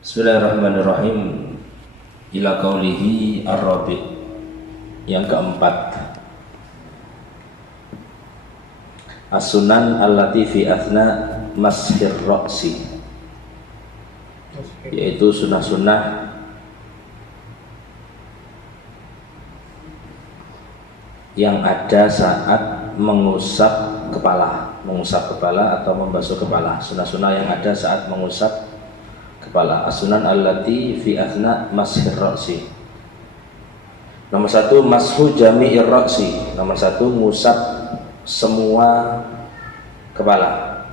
Bismillahirrahmanirrahim. Ila qaulihi ar-rabi', yang keempat, as-sunan allati fi athna mashir ra'si, yaitu sunnah-sunnah yang ada saat mengusap kepala atau membasuh kepala. Sunnah-sunnah yang ada saat mengusap kepala. As-sunan allati fi athna mashir ra'si. Nomor satu, mashu jami'ir ra'si. Nomor satu, ngusap semua kepala.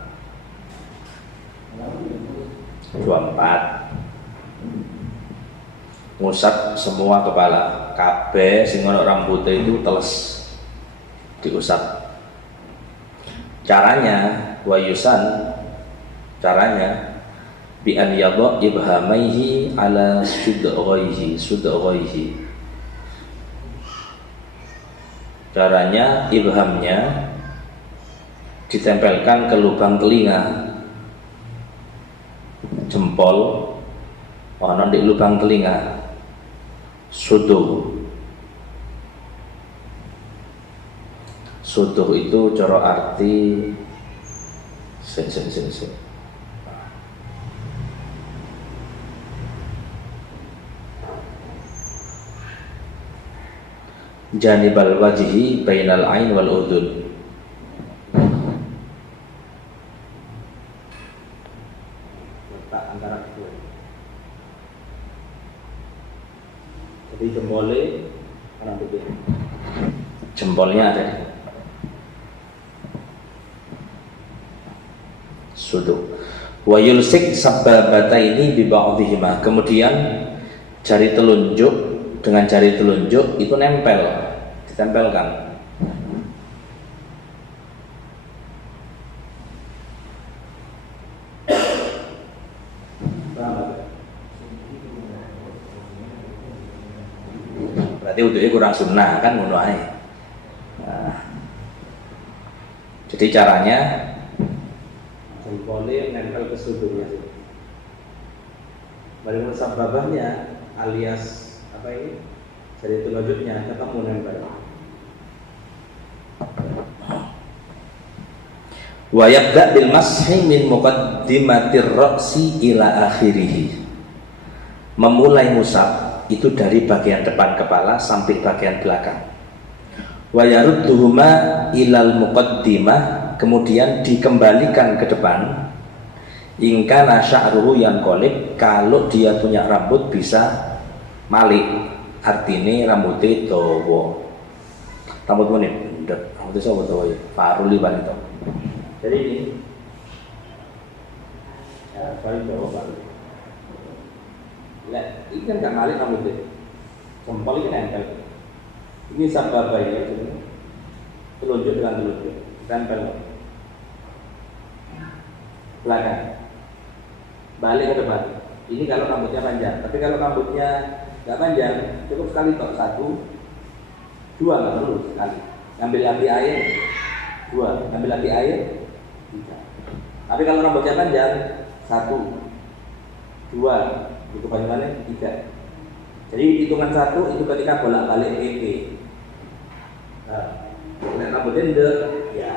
24, ngusap semua kepala. Kabeh sing ono rambutnya itu teles diusap. Caranya bi an yadha ibhamaihi ala sudghaihi. Caranya ibhamnya ditempelkan ke lubang telinga. Jempol ana di lubang telinga. Suduh itu cara arti janibal wajhi bainal ain wal udhun. Letak antara kedua. Jadi jempolnya ada di suduh. Wa yulsik sababataini bi ba'dihima. Kemudian jari telunjuk dengan jari telunjuk itu ditempelkan. Berarti uduknya kurang sunnah kan ngono ae. Nah, jadi caranya jempolnya nempel ke suduhnya. Bagaimana sababahnya alias apa ini? Jari telunjuknya ketemu nempel. Wa yabda bil mashi min muqaddimatir ra'si ila akhirih. Memulai musab itu dari bagian depan kepala sampai bagian belakang. Wa yarudduhuma ilal muqaddimah, kemudian dikembalikan ke depan. Ingka nasya'ruhu yanqalib, kalau dia punya rambut bisa malik, artinya rambutnya dawa. Rambut menit, rambutnya sama dawa ya, faruli wanita. Jadi ini ya, paling dawa faruli. Lihat, ini kan gak malik rambutnya, jempol ini nempel. Ini sababanya, telunjuk dengan telunjuk, tempel belakang, balik ke depan. Ini kalau rambutnya panjang, tapi kalau rambutnya nggak panjang, cukup sekali tok, 1, 2, nggak perlu sekali. Ngambil api air 2, ngambil api air 3. Tapi kalau rambutnya panjang, 1, 2, itu panjangannya 3. Jadi hitungan 1 itu ketika bolak-balik PP. Nah, rambutnya ndek, ya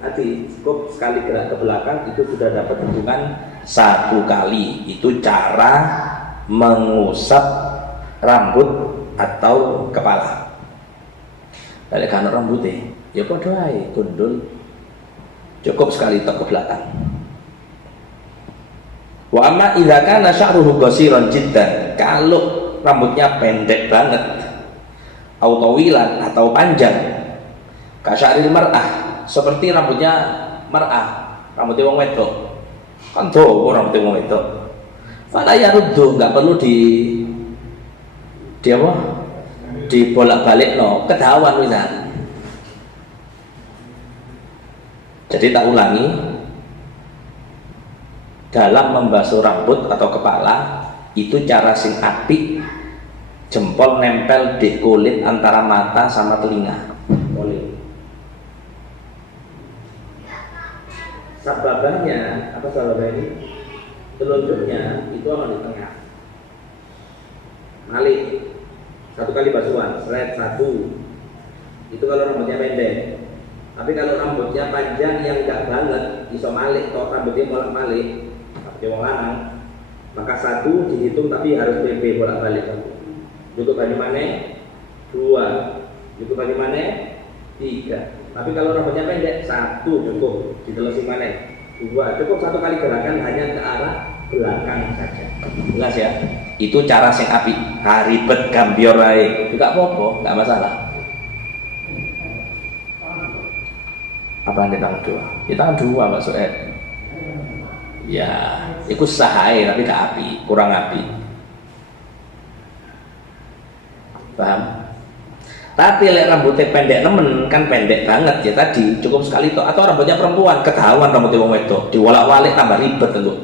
nanti cukup sekali gerak ke belakang itu sudah dapat hitungan 1 kali. Itu cara mengusap rambut atau kepala. Dari kanan rambutnya, ya padha ae gundul, cukup sekali tok ke belakang. Wa amma idza kana sya'ruhu qasiran jiddan, kalau rambutnya pendek banget, atau tawilan atau panjang, kasya'ril mar'ah, seperti rambutnya mar'ah, rambutnya wong wedok. Kan dawa rambutnya wong wedok. Fala yaruddu, enggak perlu dibolak-balik kedawan wisan. Jadi tak ulangi, dalam membasuh rambut atau kepala itu cara sing apik, jempol nempel di kulit antara mata sama telinga. Boleh. Sababannya apa sababannya? telunjuknya itu akan di tengah. Malik satu kali basuhan, seret satu. Itu kalau rambutnya pendek. Tapi kalau rambutnya panjang yang enggak banget, iso malik atau rambutnya bolak-balik, rambutnya wong lanang, maka satu dihitung tapi harus PP bolak-balik. Cukup bagi mana? Dua. Cukup bagi mana? Tiga. Tapi kalau rambutnya pendek, satu cukup. Ditelesi mana? Dua. Cukup satu kali gerakan hanya ke arah belakang saja. Jelas ya? Itu cara sing api. Ribet gambior ae. Enggak apa-apa, enggak masalah. Apa di tangan dua? Di tangan dua Pak Soed. Ya, itu sahai tapi gak api, kurang api. Paham? Tapi lek rambutnya pendek nemen kan pendek banget ya tadi, cukup sekali toh. Atau rambutnya perempuan ketahuan rambutnya wong wedok, diwalak-walik tambah ribet tentu.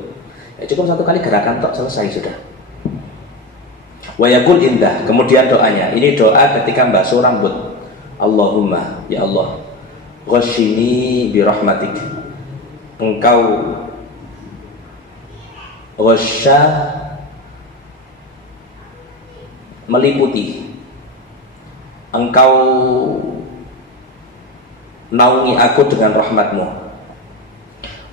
Ya cukup satu kali gerakan toh selesai sudah. Wa yaqul indah, kemudian doanya. Ini doa ketika basuh rambut. Allahumma, ya Allah, ghashini bi rahmatik. Engkau ghasya meliputi, engkau naungi aku dengan rahmatmu.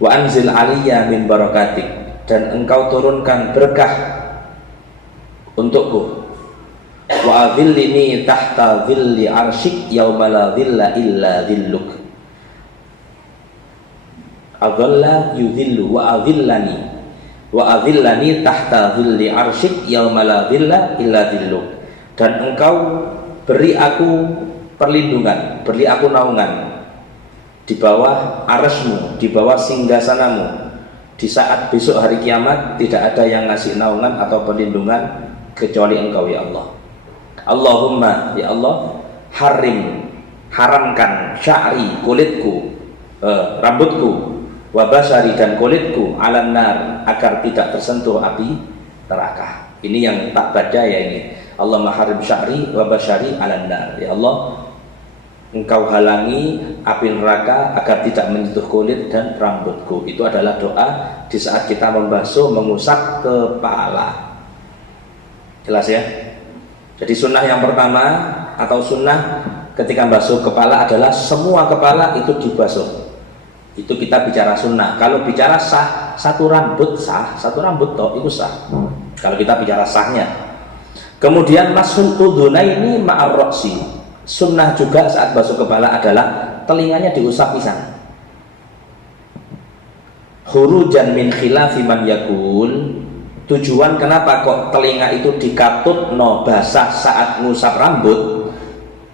Wa anzil aliyya min barakatik, dan engkau turunkan berkah untukku. Wa adhillini tahta dhilli arsyik yauma la dhilla illa dhilluk. Adhalla yudhillu wa adhillani tahta dhilli arsyik yauma la dhilla illa dhilluk. Dan engkau beri aku perlindungan, beri aku naungan di bawah arsy-Mu, di bawah singgasanamu. Di saat besok hari kiamat tidak ada yang ngasih naungan atau perlindungan kecuali Engkau ya Allah. Allahumma, ya Allah, haramkan sya'ri, kulitku, rambutku, wa basari, dan kulitku, alan nar, agar tidak tersentuh api neraka. Ini yang tak baca ya ini. Allahumma harim sya'ri wa basari alan nar. Ya Allah, Engkau halangi api neraka agar tidak menyentuh kulit dan rambutku. Itu adalah doa di saat kita membasuh, mengusap kepala. Jelas ya? Jadi sunnah yang pertama atau sunnah ketika basuh kepala adalah semua kepala itu dibasuh. Itu kita bicara sunnah. Kalau bicara sah, satu rambut toh itu sah. Kalau kita bicara sahnya. Kemudian masul udhunaini ma'ar roksi. Sunnah juga saat basuh kepala adalah telinganya diusap pisan. Khurujan min khilafi man yakul. Tujuan kenapa kok telinga itu dikatut basah saat ngusap rambut?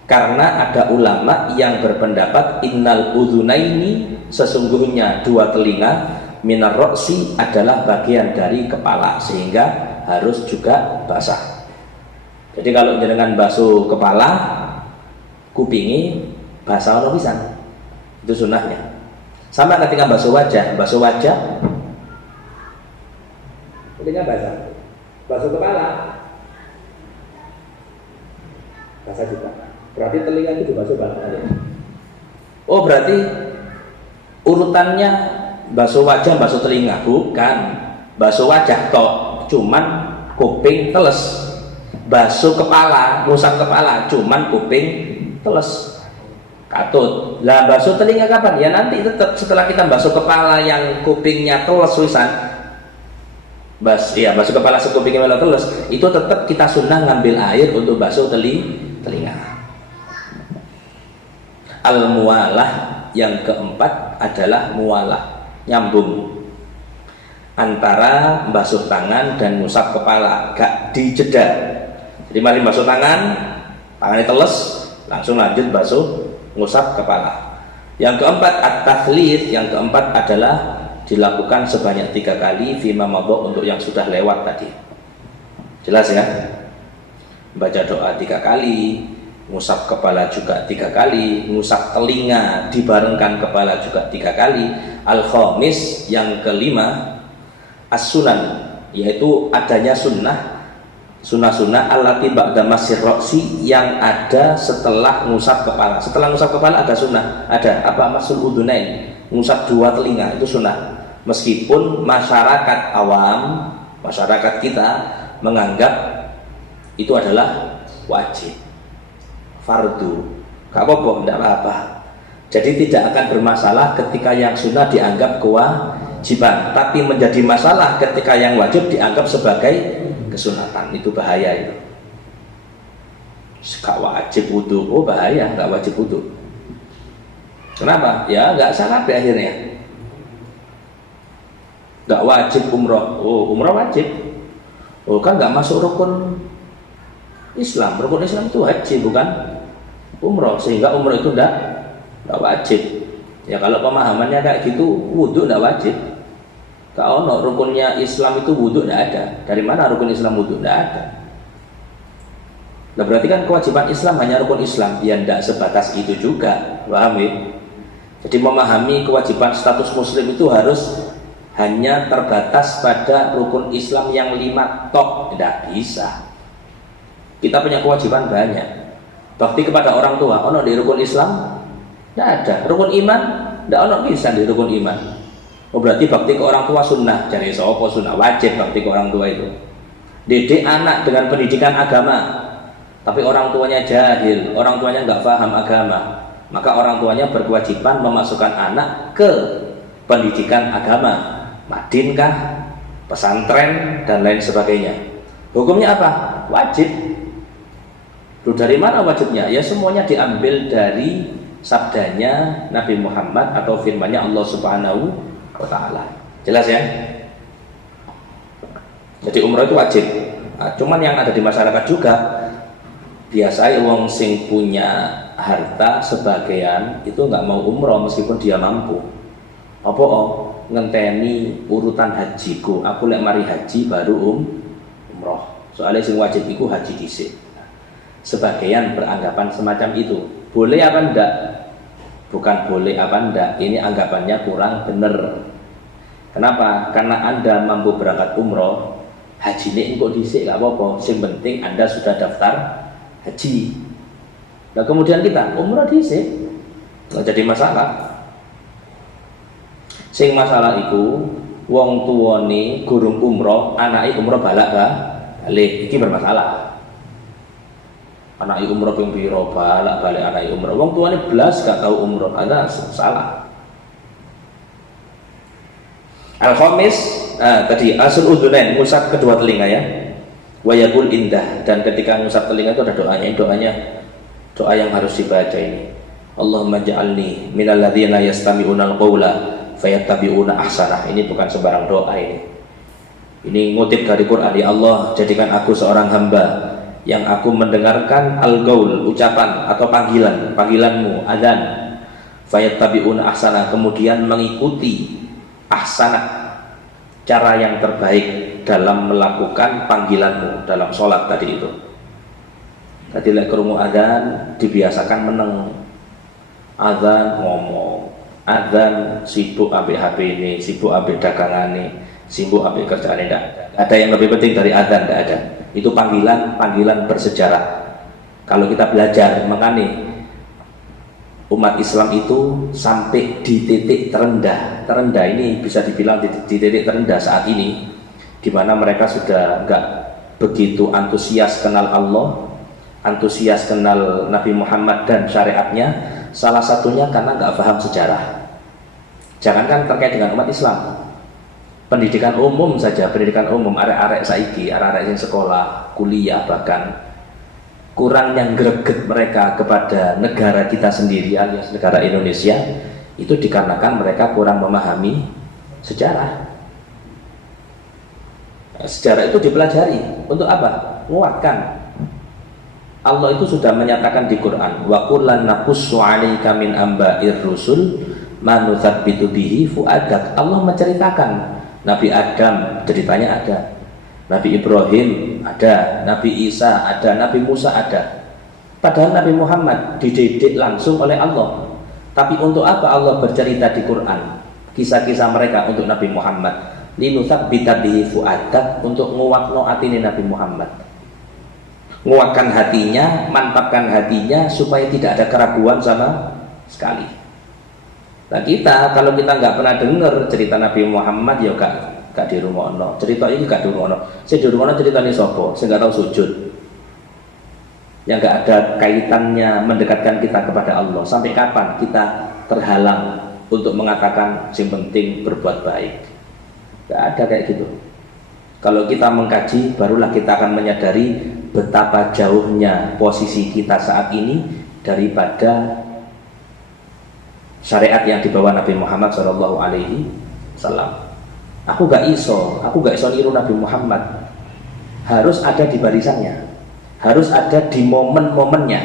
Karena ada ulama yang berpendapat innal udhunaini, sesungguhnya dua telinga, minar roksi, adalah bagian dari kepala, sehingga harus juga basah. Jadi kalau jenengan basuh kepala, kupingi basah ono pisan. Itu sunnahnya. Sama ketika basuh wajah telinga basah, basuh kepala basah juga. Berarti telinga itu dibasuh bareng-bareng. Oh berarti urutannya basuh wajah, basuh telinga? Bukan, basuh wajah tok, cuman kuping teles. Basuh kepala, ngusap kepala, cuman kuping teles, katut. Lah basuh telinga kapan? Ya nanti tetap setelah kita basuh kepala yang kupingnya teles wisan. Basuh kepala sekupingnya melo teles, itu tetap kita sunnah ngambil air untuk basuh telinga. Al-muwalah yang keempat adalah muwalah, nyambung antara basuh tangan dan ngusap kepala, gak dijeda. Jadi mari basuh tangannya teles, langsung lanjut basuh ngusap kepala. Yang keempat at-tathlits, yang keempat adalah dilakukan sebanyak 3 kali fima mabok, untuk yang sudah lewat tadi. Jelas ya? Baca doa 3 kali, ngusap kepala juga 3 kali, ngusap telinga dibarengkan kepala juga 3 kali. Al-khamis, yang kelima, as-sunan, yaitu adanya sunnah allati ba'da masir roksi, yang ada setelah ngusap kepala. Setelah ngusap kepala ada sunnah, ada apa? Masul udunain, ngusap 2 telinga, itu sunnah. Meskipun masyarakat awam, masyarakat kita menganggap itu adalah wajib, fardu, gak apa-apa, tidak apa-apa. Jadi tidak akan bermasalah ketika yang sunnah dianggap kewajiban, tapi menjadi masalah ketika yang wajib dianggap sebagai kesunatan. Itu bahaya itu. Gak wajib wudu, oh bahaya, gak wajib wudu. Kenapa? Ya gak salah akhirnya. Gak wajib umroh, oh umroh wajib. Oh kan gak masuk rukun Islam. Rukun Islam itu haji bukan umroh, sehingga umroh itu tidak wajib. Ya kalau pemahamannya kayak gitu, wudhu tidak wajib. Kalau no, rukunnya Islam itu wudhu tidak ada. Dari mana rukun Islam wudhu? Tidak ada. Nah berarti kan kewajiban Islam hanya rukun Islam. Ya tidak sebatas itu juga, paham ya? Jadi memahami kewajiban status muslim itu harus hanya terbatas pada rukun Islam yang 5 tok. Tidak bisa. Kita punya kewajiban banyak. Bakti kepada orang tua, ono di rukun Islam? Tidak ada. Rukun iman? Tidak ono bisa di rukun iman. Oh berarti bakti ke orang tua sunnah. Jadi sopo sunnah, wajib bakti ke orang tua itu. Didik anak dengan pendidikan agama, tapi orang tuanya jahil, orang tuanya nggak paham agama, maka orang tuanya berkewajiban memasukkan anak ke pendidikan agama, madin kah, pesantren dan lain sebagainya. Hukumnya apa? Wajib. Loh, dari mana wajibnya? Ya semuanya diambil dari sabdanya Nabi Muhammad atau firmannya Allah Subhanahu wa Ta'ala. Jelas ya? Jadi umroh itu wajib. Nah, cuman yang ada di masyarakat juga, biasanya wong sing punya harta sebagian itu nggak mau umroh meskipun dia mampu. Apa ngenteni urutan hajiku, aku lek mari haji baru umroh. Soalnya sing wajib iku haji dhisik. Sebagian beranggapan semacam itu. Boleh apa enggak? Bukan boleh apa enggak, ini anggapannya kurang benar. Kenapa? Karena Anda mampu berangkat umroh, haji ini engkau dhisik gak apa-apa. Yang penting Anda sudah daftar haji. Nah kemudian kita umroh dhisik, nggak jadi masalah. Sing masalah iku wong tuwane gurung umroh, anake umroh balik, iki bermasalah. Anak umroh ping piro balik anak umroh. Wong tuane belas gak tahu umroh, ada salah. Al-Khamis tadi asul udhunain, ngusap kedua telinga ya. Wayakul indah, dan ketika ngusap telinga itu ada doanya, doa yang harus dibaca ini. Allahumma ja'alni minal ladzina yastami'unal qawla fayattabi'una ahsanah. Ini bukan sembarang doa ini. Ini ngutip dari Quran. Ya Allah, jadikan aku seorang hamba yang aku mendengarkan al-gaul, ucapan atau panggilanmu, adzan, fayattabi'una ahsana, kemudian mengikuti ahsana, cara yang terbaik dalam melakukan panggilanmu dalam sholat tadi itu. Tadi lek krungu adzan dibiasakan meneng, adzan ngomong, adzan sibuk ambek HP ini, sibuk ambek dagangane, sibuk ambek kerjaane. Ada yang lebih penting dari adzan? Tidak ada. Itu panggilan bersejarah. Kalau kita belajar makanya umat Islam itu sampai di titik terendah ini bisa dibilang di titik terendah saat ini, di mana mereka sudah enggak begitu antusias kenal Allah, antusias kenal Nabi Muhammad dan syariatnya. Salah satunya karena enggak paham sejarah. Jangankan terkait dengan umat Islam, pendidikan umum saja, pendidikan umum arek-arek saiki, arek-arek yang sekolah, kuliah bahkan kurang yang greget mereka kepada negara kita sendiri alias negara Indonesia itu dikarenakan mereka kurang memahami sejarah. Sejarah itu dipelajari untuk apa? Menguatkan. Allah itu sudah menyatakan di Quran, wa kullan naqussu 'alaika min amba'ir rusul ma nuthabbitu bihi fu'adak. Allah menceritakan Nabi Adam ceritanya ada, Nabi Ibrahim ada, Nabi Isa ada, Nabi Musa ada. Padahal Nabi Muhammad dididik langsung oleh Allah. Tapi untuk apa Allah bercerita di Quran kisah-kisah mereka untuk Nabi Muhammad? Linutsabbita bihi fu'adak, untuk nguatno atine Nabi Muhammad. Nguatkan hatinya, mantapkan hatinya supaya tidak ada keraguan sama sekali. Nah kita kalau kita nggak pernah dengar cerita Nabi Muhammad ya gak di rumah no. Cerita ini gak di rumah no. Saya di rumah no cerita ini sopo. Saya nggak tahu sujud. Yang nggak ada kaitannya mendekatkan kita kepada Allah. Sampai kapan kita terhalang untuk mengatakan yang penting berbuat baik? Nggak ada kayak gitu. Kalau kita mengkaji, barulah kita akan menyadari betapa jauhnya posisi kita saat ini daripada syariat yang dibawa Nabi Muhammad SAW. Aku gak iso niru Nabi Muhammad. Harus ada di barisannya, harus ada di momen-momennya.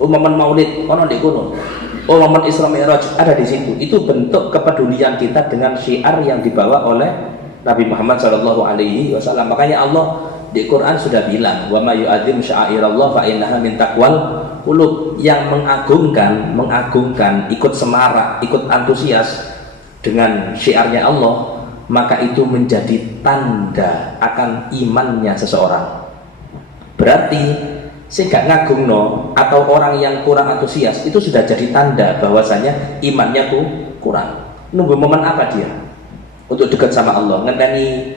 Oh, momen Maulid, ono di kuno. Oh, momen Isra Mi'raj ada di situ. Itu bentuk kepedulian kita dengan syiar yang dibawa oleh Nabi Muhammad SAW. Makanya Allah di Quran sudah bilang, wa ma yu'adzim sya'airallah fa innaha min taqwal qulub. Yang mengagungkan, ikut semarak, ikut antusias dengan syiarnya Allah, maka itu menjadi tanda akan imannya seseorang. Berarti sing gak ngagungno atau orang yang kurang antusias itu sudah jadi tanda bahwasanya imannya kurang. Nunggu momen apa dia untuk dekat sama Allah? Ngenteni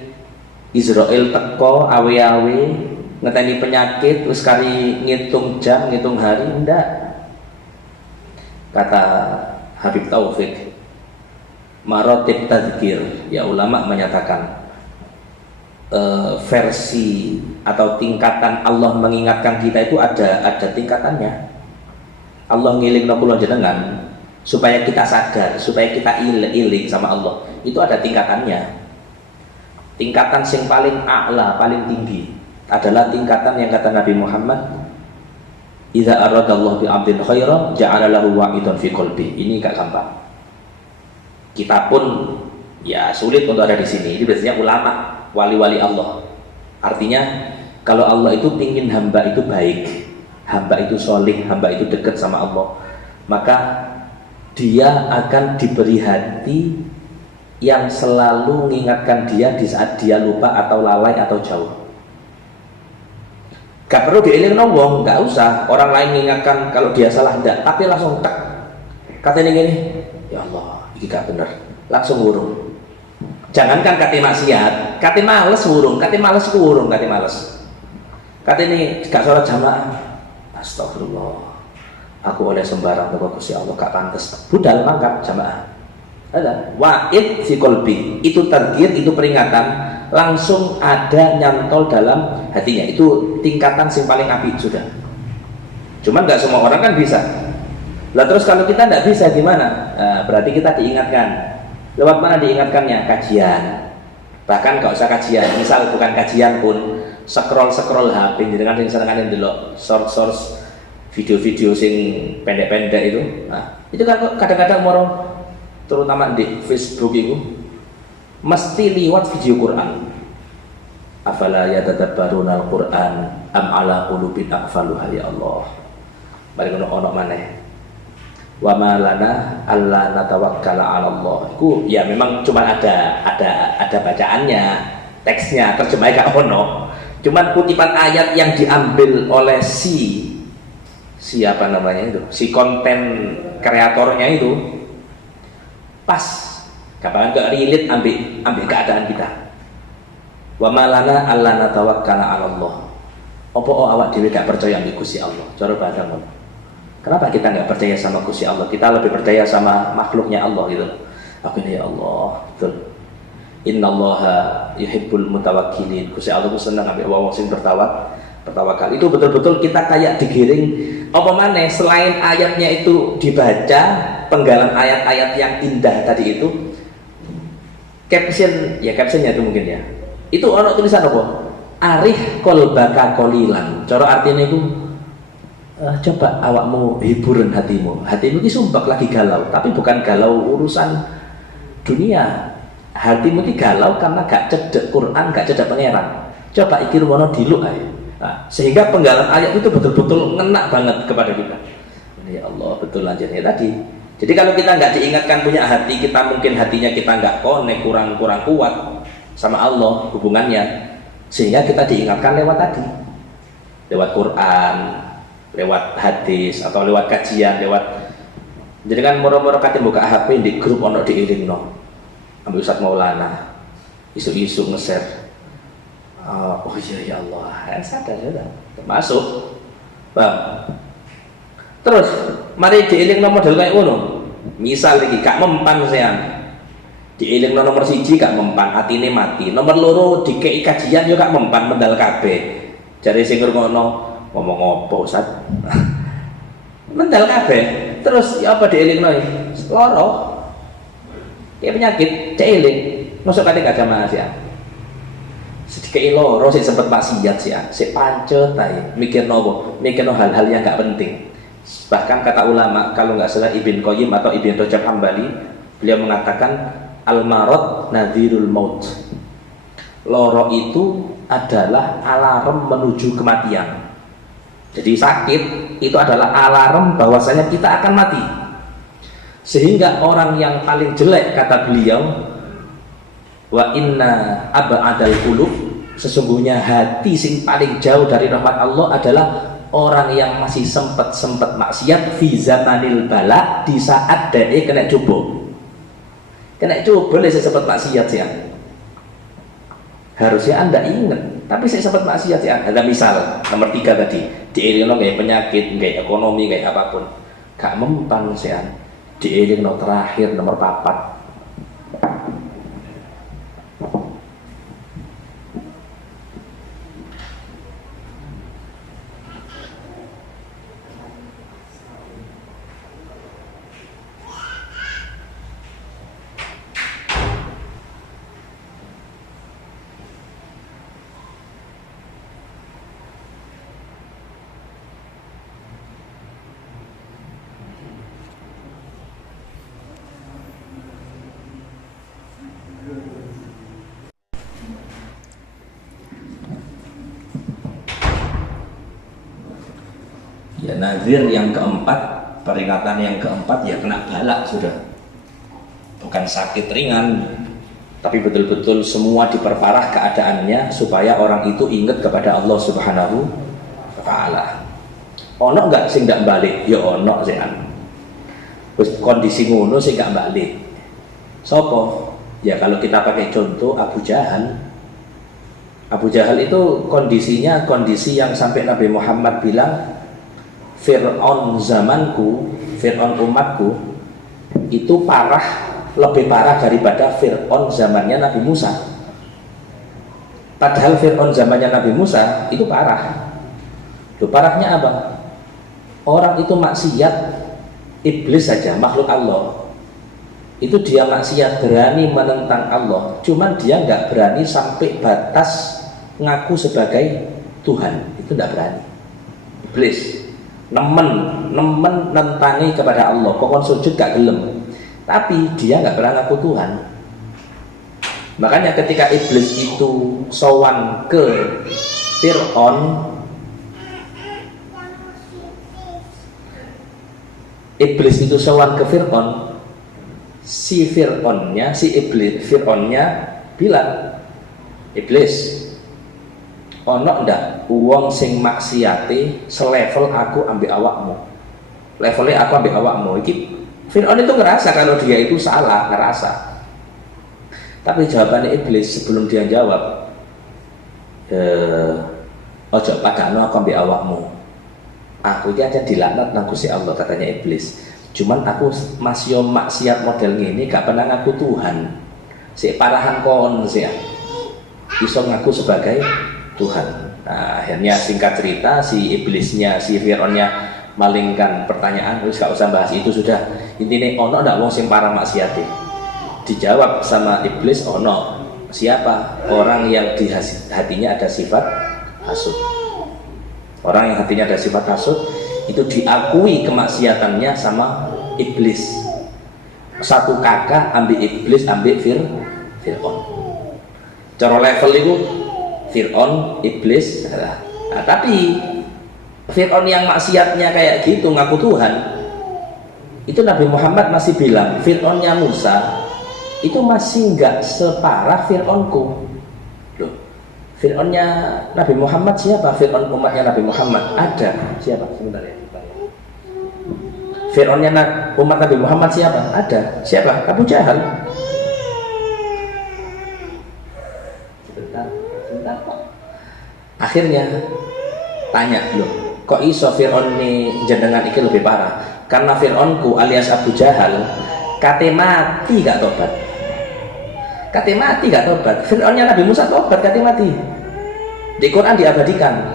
Israel teko awe-awe, ngenteni penyakit terus kali ngitung jam, ngitung hari? Enggak. Kata Habib Taufik, marotib tadzkir, ya ulama menyatakan versi atau tingkatan Allah mengingatkan kita itu ada tingkatannya. Allah ngilingno kula jenengan supaya kita sadar, supaya kita iling sama Allah. Itu ada tingkatannya. Tingkatan yang paling a'la, paling tinggi adalah tingkatan yang kata Nabi Muhammad, idza aradallahu bi 'abdin khairan ja'ala lahu wa'idan fi qalbi. Ini gak gampang. Kita pun ya sulit untuk ada di sini. Ini biasanya ulama, wali-wali Allah. Artinya kalau Allah itu ingin hamba itu baik, hamba itu solih, hamba itu dekat sama Allah, maka dia akan diberi hati yang selalu mengingatkan dia di saat dia lupa atau lalai atau jauh. Gak perlu diiling wong, gak usah orang lain mengingatkan kalau dia salah, enggak, tapi langsung tak katanya gini, ya Allah ini gak bener, langsung wurung. Jangankan kate maksiat, kate males wurung, kate males wurung, kate males. Kate ini gak sholat jamaah, astagfirullah, aku oleh sembarang kepada Gusti Allah gak pantes, budal mangkap jamaah. Ada wa'id fi qalbi, itu target, itu peringatan langsung ada nyantol dalam hatinya. Itu tingkatan yang paling api sudah. Cuman nggak semua orang kan bisa. Lah terus kalau kita nggak bisa gimana? Nah, berarti kita diingatkan. Lewat mana diingatkannya? Kajian. Bahkan nggak usah kajian. Misal bukan kajian pun, scroll HP dengan yang senengan delok source video-video sing pendek-pendek itu. Nah, itu kan kadang-kadang moro, terutama di Facebook itu mesti liwat video Quran. Afala yatadabbaruna al-Quran am ala qulubin aqfaluha, ya Allah. Bari ono maneh. Wa ma lana alla natawakkala 'ala Allah. Iku ya memang cuma ada bacaannya, teksnya, terjemahnya gak ono. Cuman kutipan ayat yang diambil oleh siapa namanya itu, si konten kreatornya itu pas, kapan gak relate ambil keadaan kita. Wa malana alla natawakkala 'ala Allah. Apa awak dhewe gak percaya ambek Gusti Allah? Cara bahasa ngono. Kenapa kita gak percaya sama Gusti Allah? Kita lebih percaya sama makhluknya Allah gitu. Apa ini ya Allah? Betul. Innallaha yuhibbul mutawakkilin. Gusti Allah itu senang ambek wong sing bertawakal. Itu betul-betul kita kayak digiring apa maneh selain ayatnya itu dibaca, penggalan ayat-ayat yang indah tadi itu, captionnya itu mungkin ya, itu ono tulisan apa? Arih kolbaka kolilan. Cara artinya itu coba awakmu hiburan hatimu ini sumpah lagi galau, tapi bukan galau urusan dunia. Hatimu ini galau karena gak cedek Quran, gak cedek pangeran. Coba iki rumono diluk ae. Nah, sehingga penggalan ayat itu betul-betul ngena banget kepada kita. Ya Allah, betul lanjutnya tadi. Jadi kalau kita nggak diingatkan punya hati, kita mungkin hatinya kita nggak connect, kurang kuat sama Allah hubungannya, sehingga kita diingatkan lewat tadi, lewat Quran, lewat hadis, atau lewat kajian, lewat Jadi kan moro-moro kate buka HP di grup ono diilingno. Ambil Ustaz Maulana. Isu-isu nge-share. Oh iya ya Allah, sadar ya. Masuk. Bang. Terus mari diilingno model kayak ngono. Misal iki gak mempan sean. Diilingno nomor 1 gak mempan, atine mati. Nomor 2 dikei kajian yo gak mempan mendal kabeh. Jare sing ngrungokno ngomong apa Ustaz? Mendal kabeh. Terus ya apa dielingno iki? Loro. Ya penyakit eling. Mosok kate gak jamaah sih. Sedikit loro sik sempet maksiat sih. Sik pancet ae. Mikirno hal-hal yang gak penting. Bahkan kata ulama, kalau nggak salah Ibn Qayyim atau Ibn Rajab Hambali, beliau mengatakan al-marad nadhirul maut. Loro itu adalah alarm menuju kematian. Jadi sakit itu adalah alarm bahwasanya kita akan mati. Sehingga orang yang paling jelek, kata beliau, wa inna ab'adal qulub, sesungguhnya hati sing paling jauh dari rahmat Allah adalah orang yang masih sempat maksiat fi zamanil bala, di saat dia kena coba. Kena coba dia sempat maksiat sih. Harusnya Anda ingat, tapi saya sempat maksiat ya. Ada misal nomor 3 tadi, dielingno kayak penyakit, kayak ekonomi, kayak apapun, gak mempan sih. Dielingno terakhir nomor 4. Ya, nazir yang keempat, peringatan yang keempat, ya kena balak sudah. Bukan sakit ringan, tapi betul-betul semua diperparah keadaannya supaya orang itu ingat kepada Allah Subhanahu wa Ta'ala. Ono enggak sing ndak balik? Ya ono sih. Terus kondisi ngono sing nggak balik. Sopo? Ya kalau kita pakai contoh Abu Jahal. Abu Jahal itu kondisinya kondisi yang sampai Nabi Muhammad bilang, Fir'aun zamanku, Fir'aun umatku itu lebih parah daripada Fir'aun zamannya Nabi Musa. Padahal Fir'aun zamannya Nabi Musa itu parah. Loh, parahnya apa? Orang itu maksiat, iblis saja, makhluk Allah. Itu dia maksiat, berani menentang Allah. Cuman dia nggak berani sampai batas ngaku sebagai Tuhan. Itu nggak berani. Iblis nemen nentangi kepada Allah, pokoknya sujud gak gelem, tapi dia gak pernah ngaku Tuhan. Makanya ketika iblis itu sowan ke Fir'aun, si Fir'aunnya bilang, Iblis, ono ndak uang sing maksiate selevel aku ambil awakmu, levelnya aku ambil awakmu. Fir'aun itu ngerasa kalau dia itu salah, ngerasa. Tapi jawabannya iblis sebelum dia jawab, ojo padano aku ambil awakmu, aku aja dilaknat nang Gusti Allah, katanya iblis. Cuman aku masih maksiat model ini gak pernah ngaku Tuhan. Si parahan kon sih iso ngaku sebagai Tuhan. Nah, akhirnya singkat cerita si iblisnya, si Fir'aunnya malingkan pertanyaan, terus gak usah bahas itu sudah. Intinya ono ndak wong sing parah maksiate? Dijawab sama iblis, ono. Siapa? Orang yang di hatinya ada sifat hasud. Orang yang hatinya ada sifat hasud itu diakui kemaksiatannya sama iblis. Satu kakak ambil iblis, ambil Fir'aun. Cara level itu Fir'aun, iblis. Nah, tapi Fir'aun yang maksiatnya kayak gitu ngaku Tuhan, itu Nabi Muhammad masih bilang Fir'aunnya Musa itu masih nggak separah Fir'aunku. Loh, Fir'aunnya Nabi Muhammad siapa? Fir'aun umatnya Nabi Muhammad ada siapa? Sebentar ya. Fir'aunnya umat Nabi Muhammad siapa? Ada. Siapa? Abu Jahal. Sebentar kok. Akhirnya tanya, loh, kok iso Fir'aun ini jenengan iki lebih parah? Karena Fir'aunku alias Abu Jahal kate mati gak tobat. Kate mati gak tobat. Fir'aunnya Nabi Musa tobat kate mati. Di Quran diabadikan.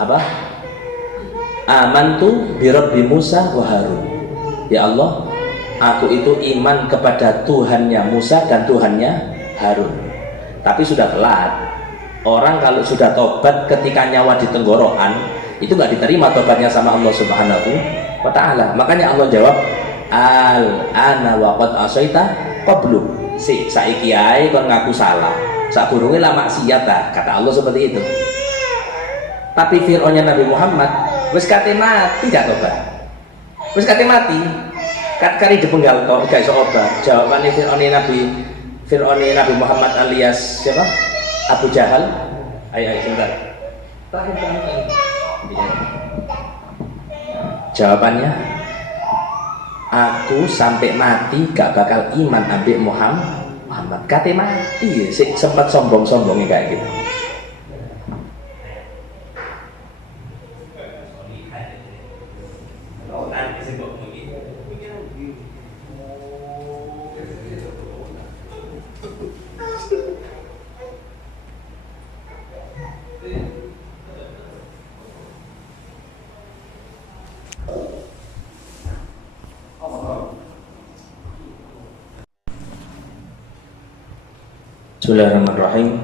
Apa? Amantu bi Rabbi Musa wa Harun. Ya Allah, aku itu iman kepada Tuhannya Musa dan Tuhannya Harun. Tapi sudah telat. Orang kalau sudah tobat ketika nyawa di tenggorokan, itu nggak diterima tobatnya sama Allah Subhanahu wa Ta'ala. Makanya Allah jawab, al-ana wa qad asaita qablu. Saiki ae kon ngaku salah. Sakurunge lah maksiat ta, kata Allah seperti itu. Tapi Fir'aunnya Nabi Muhammad wis kate mati gak tobat. Wis kate mati. Kari dipenggal tok gak iso obat. Jawabane Fir'aunnya Nabi Muhammad alias siapa? Abu Jahal. Ayo sebentar. Terakhir. Jawabannya, aku sampai mati gak bakal iman ambek Muhammad. Kate mati sempat sombong-sombongnya kayak gitu. Bismillahirrahmanirrahim.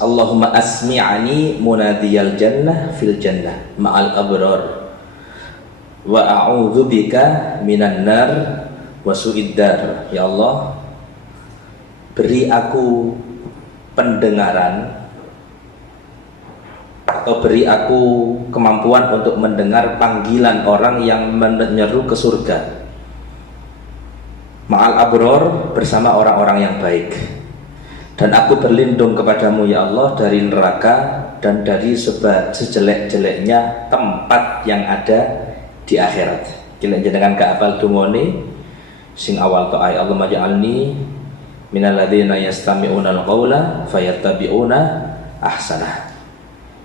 Allahumma asmi'ani munadiyal jannah fil jannah ma'al abrar wa a'udzu bika minan nar wa su'id dar. Ya Allah, beri aku pendengaran atau beri aku kemampuan untuk mendengar panggilan orang yang menyeru ke surga, ma'al abror, bersama orang-orang yang baik. Dan aku berlindung kepadamu ya Allah dari neraka dan dari sejelek-jeleknya tempat yang ada di akhirat. Kila jenengan kaapal dungone sing awal to ay Allahumma ja'alni minal ladzina yastami'una al-qaula fayattabi'una ahsanah.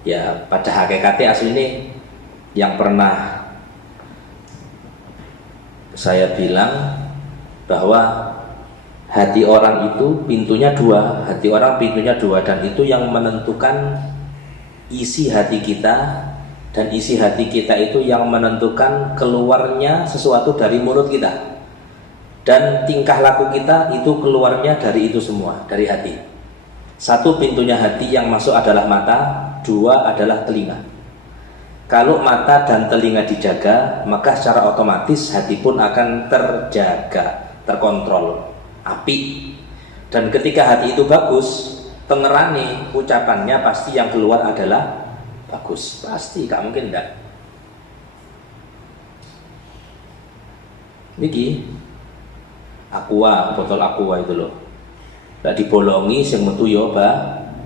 Ya, pada hakikatnya aslinya yang pernah saya bilang bahwa hati orang itu pintunya dua, dan itu yang menentukan isi hati kita, dan isi hati kita itu yang menentukan keluarnya sesuatu dari mulut kita, dan tingkah laku kita itu keluarnya dari itu semua, dari hati. Satu, pintunya hati yang masuk adalah mata, dua adalah telinga. Kalau mata dan telinga dijaga, maka secara otomatis hati pun akan terjaga, terkontrol, api. Dan ketika hati itu bagus, pengerani ucapannya pasti yang keluar adalah bagus, pasti, gak mungkin enggak. Niki aqua, botol aqua itu loh, gak dibolongi sing metu yo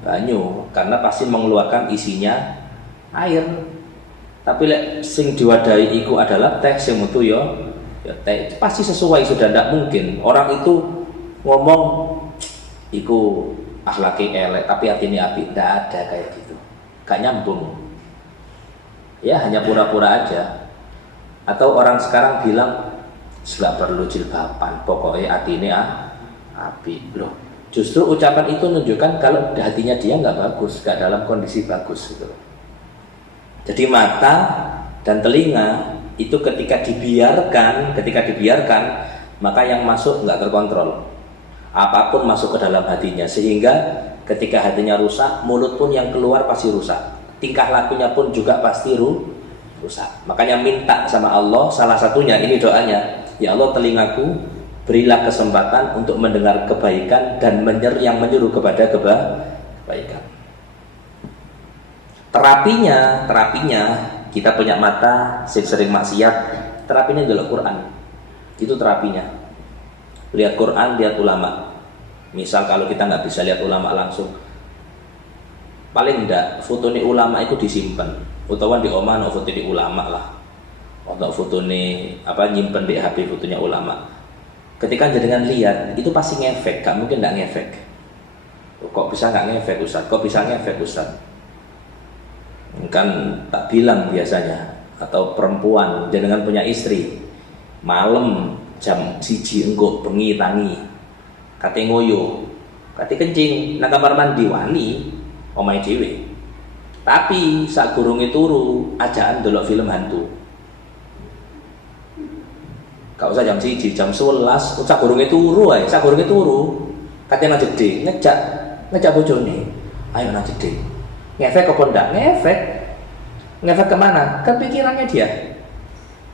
banyu, karena pasti mengeluarkan isinya air. Tapi lek sing diwadahi iku adalah teh, sing metu yo ya teh, pasti sesuai. Sudah tidak mungkin orang itu ngomong iku akhlaki elek tapi hatinya api, tidak ada kayak gitu, gak nyambung ya, hanya pura-pura aja. Atau orang sekarang bilang gak perlu jilbaban, pokoknya hatinya api. Loh, justru ucapan itu menunjukkan kalau hatinya dia nggak bagus, nggak dalam kondisi bagus gitu. Jadi mata dan telinga itu ketika dibiarkan, maka yang masuk nggak terkontrol, apapun masuk ke dalam hatinya, sehingga ketika hatinya rusak, mulut pun yang keluar pasti rusak, tingkah lakunya pun juga pasti rusak. Makanya minta sama Allah, salah satunya ini doanya, ya Allah, telingaku berilah kesempatan untuk mendengar kebaikan dan yang menyuruh kepada kebaikan. Terapinya kita punya mata sering maksiat, terapinya adalah Quran. Itu terapinya. Lihat Quran, lihat ulama. Misal kalau kita nggak bisa lihat ulama langsung, paling ndak fotone ulama itu disimpan utawa di omah no foto di ulama lah, untuk fotone apa nyimpen di HP fotonya ulama. Ketika jenengan lihat itu pasti ngefek, gak mungkin ndak ngefek. Kok bisa nggak ngefek Ustaz? Kok bisa ngefek Ustaz? Kan tak bilang biasanya, atau perempuan jenengan punya istri malam jam 1 engko bengi tangi kate ngoyo kate kencing nang kamar mandi wani omahe dhewe, tapi sak gurunge turu ajaan delok film hantu. Gak usah jam 1, jam 11 sak gurunge turu ae, sak gurunge turu kate nang jedhe ngejak bojone ayo nang jedhe. Ngefek apa ndak? Ngefek kemana? Ke pikirannya dia.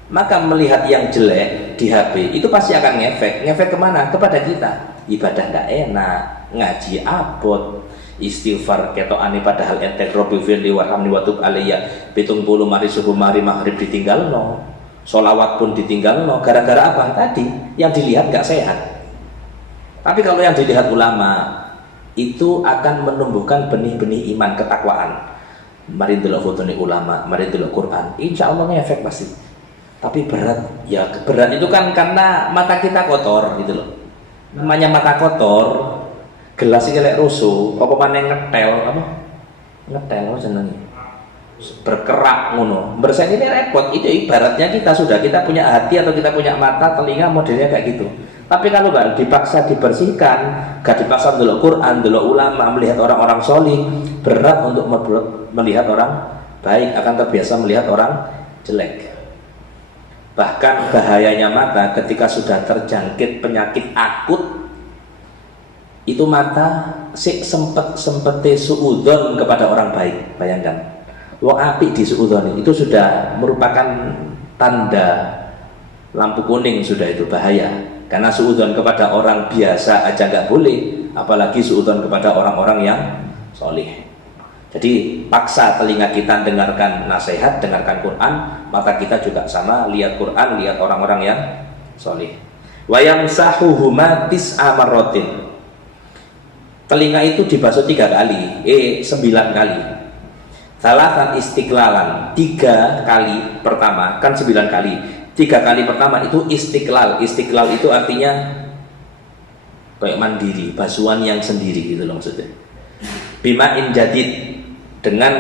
Maka melihat yang jelek di HP itu pasti akan ngefek. Ngefek kemana? Kepada kita. Ibadah ndak enak, ngaji abot, istighfar ketokane padahal entek Rabbi firli warhamni wa tub alayya 70 mari subuh mari maghrib ditinggalno. Sholawat pun ditinggalno. Gara-gara apa? Tadi yang dilihat nggak sehat. Tapi kalau yang dilihat ulama itu akan menumbuhkan benih-benih iman, ketakwaan. Mari delok fotone ulama, mari delok Quran, insya Allah ngefek pasti. Tapi berat, ya berat itu kan karena mata kita kotor gitu loh. Namanya mata kotor, gelas iki lek rusuh, apa maneh ngetel apa? Ngetel apa jenenge? Berkerak ngono. Bersih ini repot. Itu ibaratnya kita punya hati atau kita punya mata, telinga modelnya kayak gitu. Tapi kalau nggak dipaksa dibersihkan, nggak dipaksa delok Quran, delok ulama, melihat orang-orang solih, berat untuk melihat orang baik, akan terbiasa melihat orang jelek. Bahkan bahayanya mata ketika sudah terjangkit penyakit akut, itu mata sempet suudzon kepada orang baik. Bayangkan, wong apik di suudzon itu sudah merupakan tanda lampu kuning, sudah itu bahaya. Karena suudzon kepada orang biasa aja nggak boleh, apalagi suudzon kepada orang-orang yang solih. Jadi paksa telinga kita dengarkan nasihat, dengarkan Quran, mata kita juga sama, lihat Quran, lihat orang-orang yang solih. Wa yamsahuhuma tis'a marratin. Telinga itu dibasuh 3 kali, 9 kali. Salatan istiqlalan, 3 kali pertama, kan 9 kali. 3 kali pertama itu istiqlal. Istiqlal itu artinya kayak mandiri, basuhan yang sendiri gitu loh maksudnya. Bima'in jadid, dengan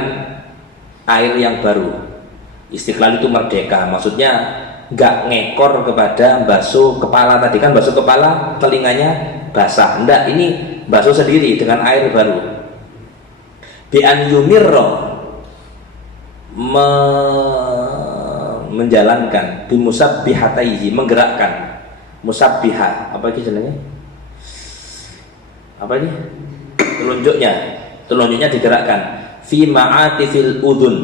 air yang baru. Istiqlal itu merdeka, maksudnya nggak ngekor kepada basuh kepala tadi, kan basuh kepala telinganya basah. Ndak, ini basuh sendiri dengan air baru. Bi'an yumirro, menjalankan bimusabbihataihi, menggerakkan musabbihah, apa itu jenenge? Apa ini? Telunjuknya digerakkan fi ma'atifil udhun,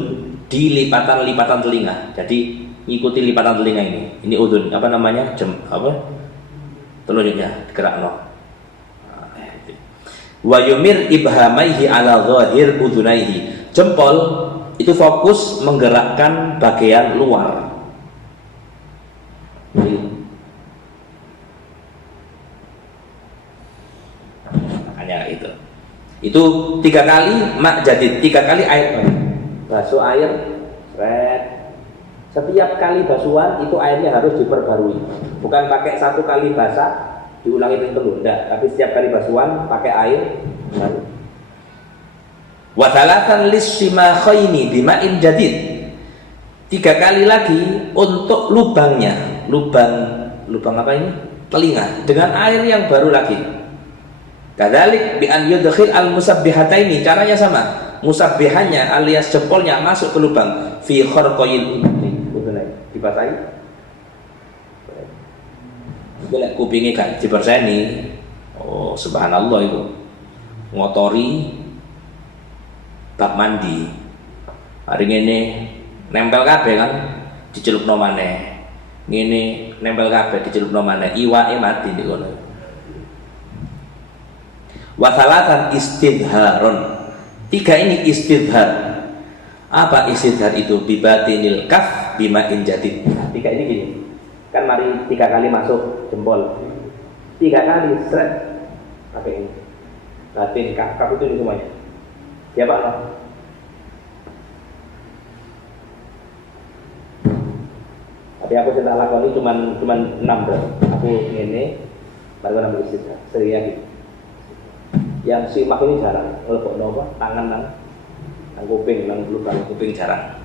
di lipatan-lipatan telinga. Jadi ikuti lipatan telinga ini udhun, apa namanya? Telunjuknya digerakno. Wa yumir ibhamaihi ala dhahir udhunaihi, jempol itu fokus menggerakkan bagian luar. Makanya itu 3 kali mak jadi 3 kali air, basuh air, setiap kali basuhan itu airnya harus diperbarui, bukan pakai 1 kali basah diulangi terus, enggak, tapi setiap kali basuhan pakai air baru. Wa thalathan lis-simakhaini bima'in jadid, 3 kali lagi untuk lubangnya, lubang apa ini? Telinga, dengan air yang baru lagi. Kadzalik bi an yudkhil al-musabbihataini, caranya sama. Musabbihannya alias jempolnya masuk ke lubang fi kharqayil udhunai, dibasahi. Golek kupinge kan diberseni. Oh, subhanallah itu. Ngotori bab mandi. Hari ngene nempel kabeh kan, dicelupno maneh. Ngene nempel kabeh dicelupno maneh, iwake mati nek ngono. Wa thalathan istidharun. 3 ini istidhar. Apa istidhar itu? Bibatinil kaf bima'in jadid. 3 ini gini. Kan mari 3 kali masuk jempol. 3 kali seret pakai ini. Batin kaf itu semuanya. Ya Pak. Tapi aku cinta lakoni cuman 6 bro. Aku ini baru nambah istilah serian gitu. Yang simak ini jarang. Kalau kok nopo tangan nang kuping, nang belakang kuping jarang.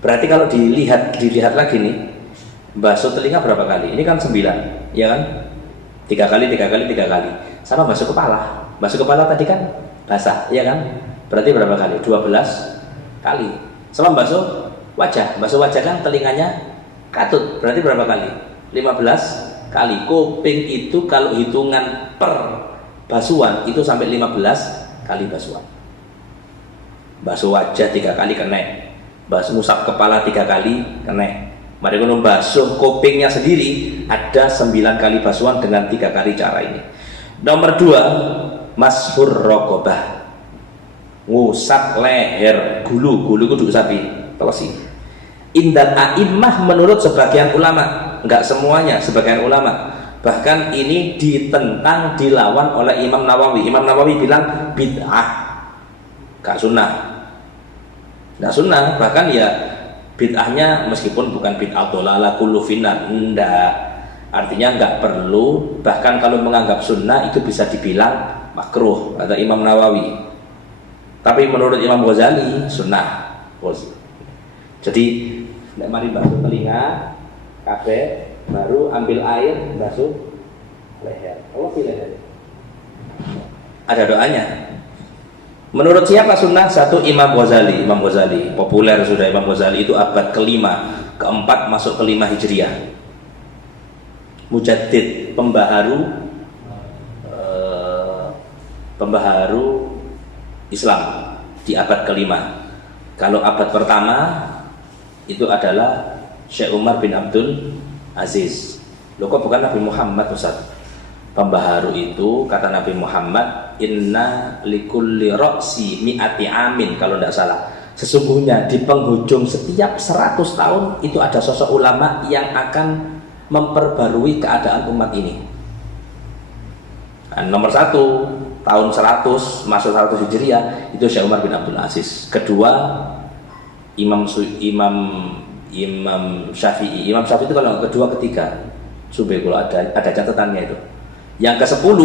Berarti kalau dilihat lagi nih, basuh telinga berapa kali? Ini kan 9, ya kan? 3 kali. Sama basuh kepala. Basuh kepala tadi kan basah, ya kan? Berarti berapa kali? 12 kali. Sama basuh wajah. Basuh wajah kan telinganya katut. Berarti berapa kali? 15 kali. Kuping itu kalau hitungan per basuhan itu sampai 15 kali basuhan. Basuh wajah 3 kali kena. Basuh musab kepala 3 kali kena. Mari kita basuh kupingnya sendiri ada 9 kali basuhan dengan 3 kali cara ini. Nomor 2, mashur raqabah. Ngusap leher, gulu kudu sapi, telesi. Indal a'immah menurut sebagian ulama, enggak semuanya, sebagian ulama. Bahkan ini ditentang, dilawan oleh Imam Nawawi. Imam Nawawi bilang bid'ah, gak sunnah. Nggak sunnah, bahkan ya bid'ahnya meskipun bukan bid'ah dhalalah kullu finnar, enggak. Artinya nggak perlu, bahkan kalau menganggap sunnah itu bisa dibilang makruh, kata Imam Nawawi. Tapi menurut Imam Ghazali sunnah. Jadi mari basuh telinga, kabeh, baru ambil air basuh leher. Allah pilih leher. Ada doanya. Menurut siapa sunnah? 1 Imam Ghazali. Imam Ghazali populer sudah. Imam Ghazali itu abad ke-5, ke-4 masuk ke-5 Hijriah. Mujaddid, pembaharu Islam di abad ke-5. Kalau abad pertama itu adalah Syekh Umar bin Abdul Aziz. Loh kok bukan Nabi Muhammad Ustaz? Pembaharu itu kata Nabi Muhammad, inna likulli ra'si mi'ati amin, kalau tidak salah. Sesungguhnya di penghujung setiap 100 tahun itu ada sosok ulama yang akan memperbarui keadaan umat ini. Nah, nomor 1 tahun 100 masuk 100 Hijriah itu Syekh Umar bin Abdul Aziz. Kedua Imam Syafi'i. Imam Syafi'i itu kalau kedua ketiga Subeh, kalau ada catatannya itu. Yang ke-10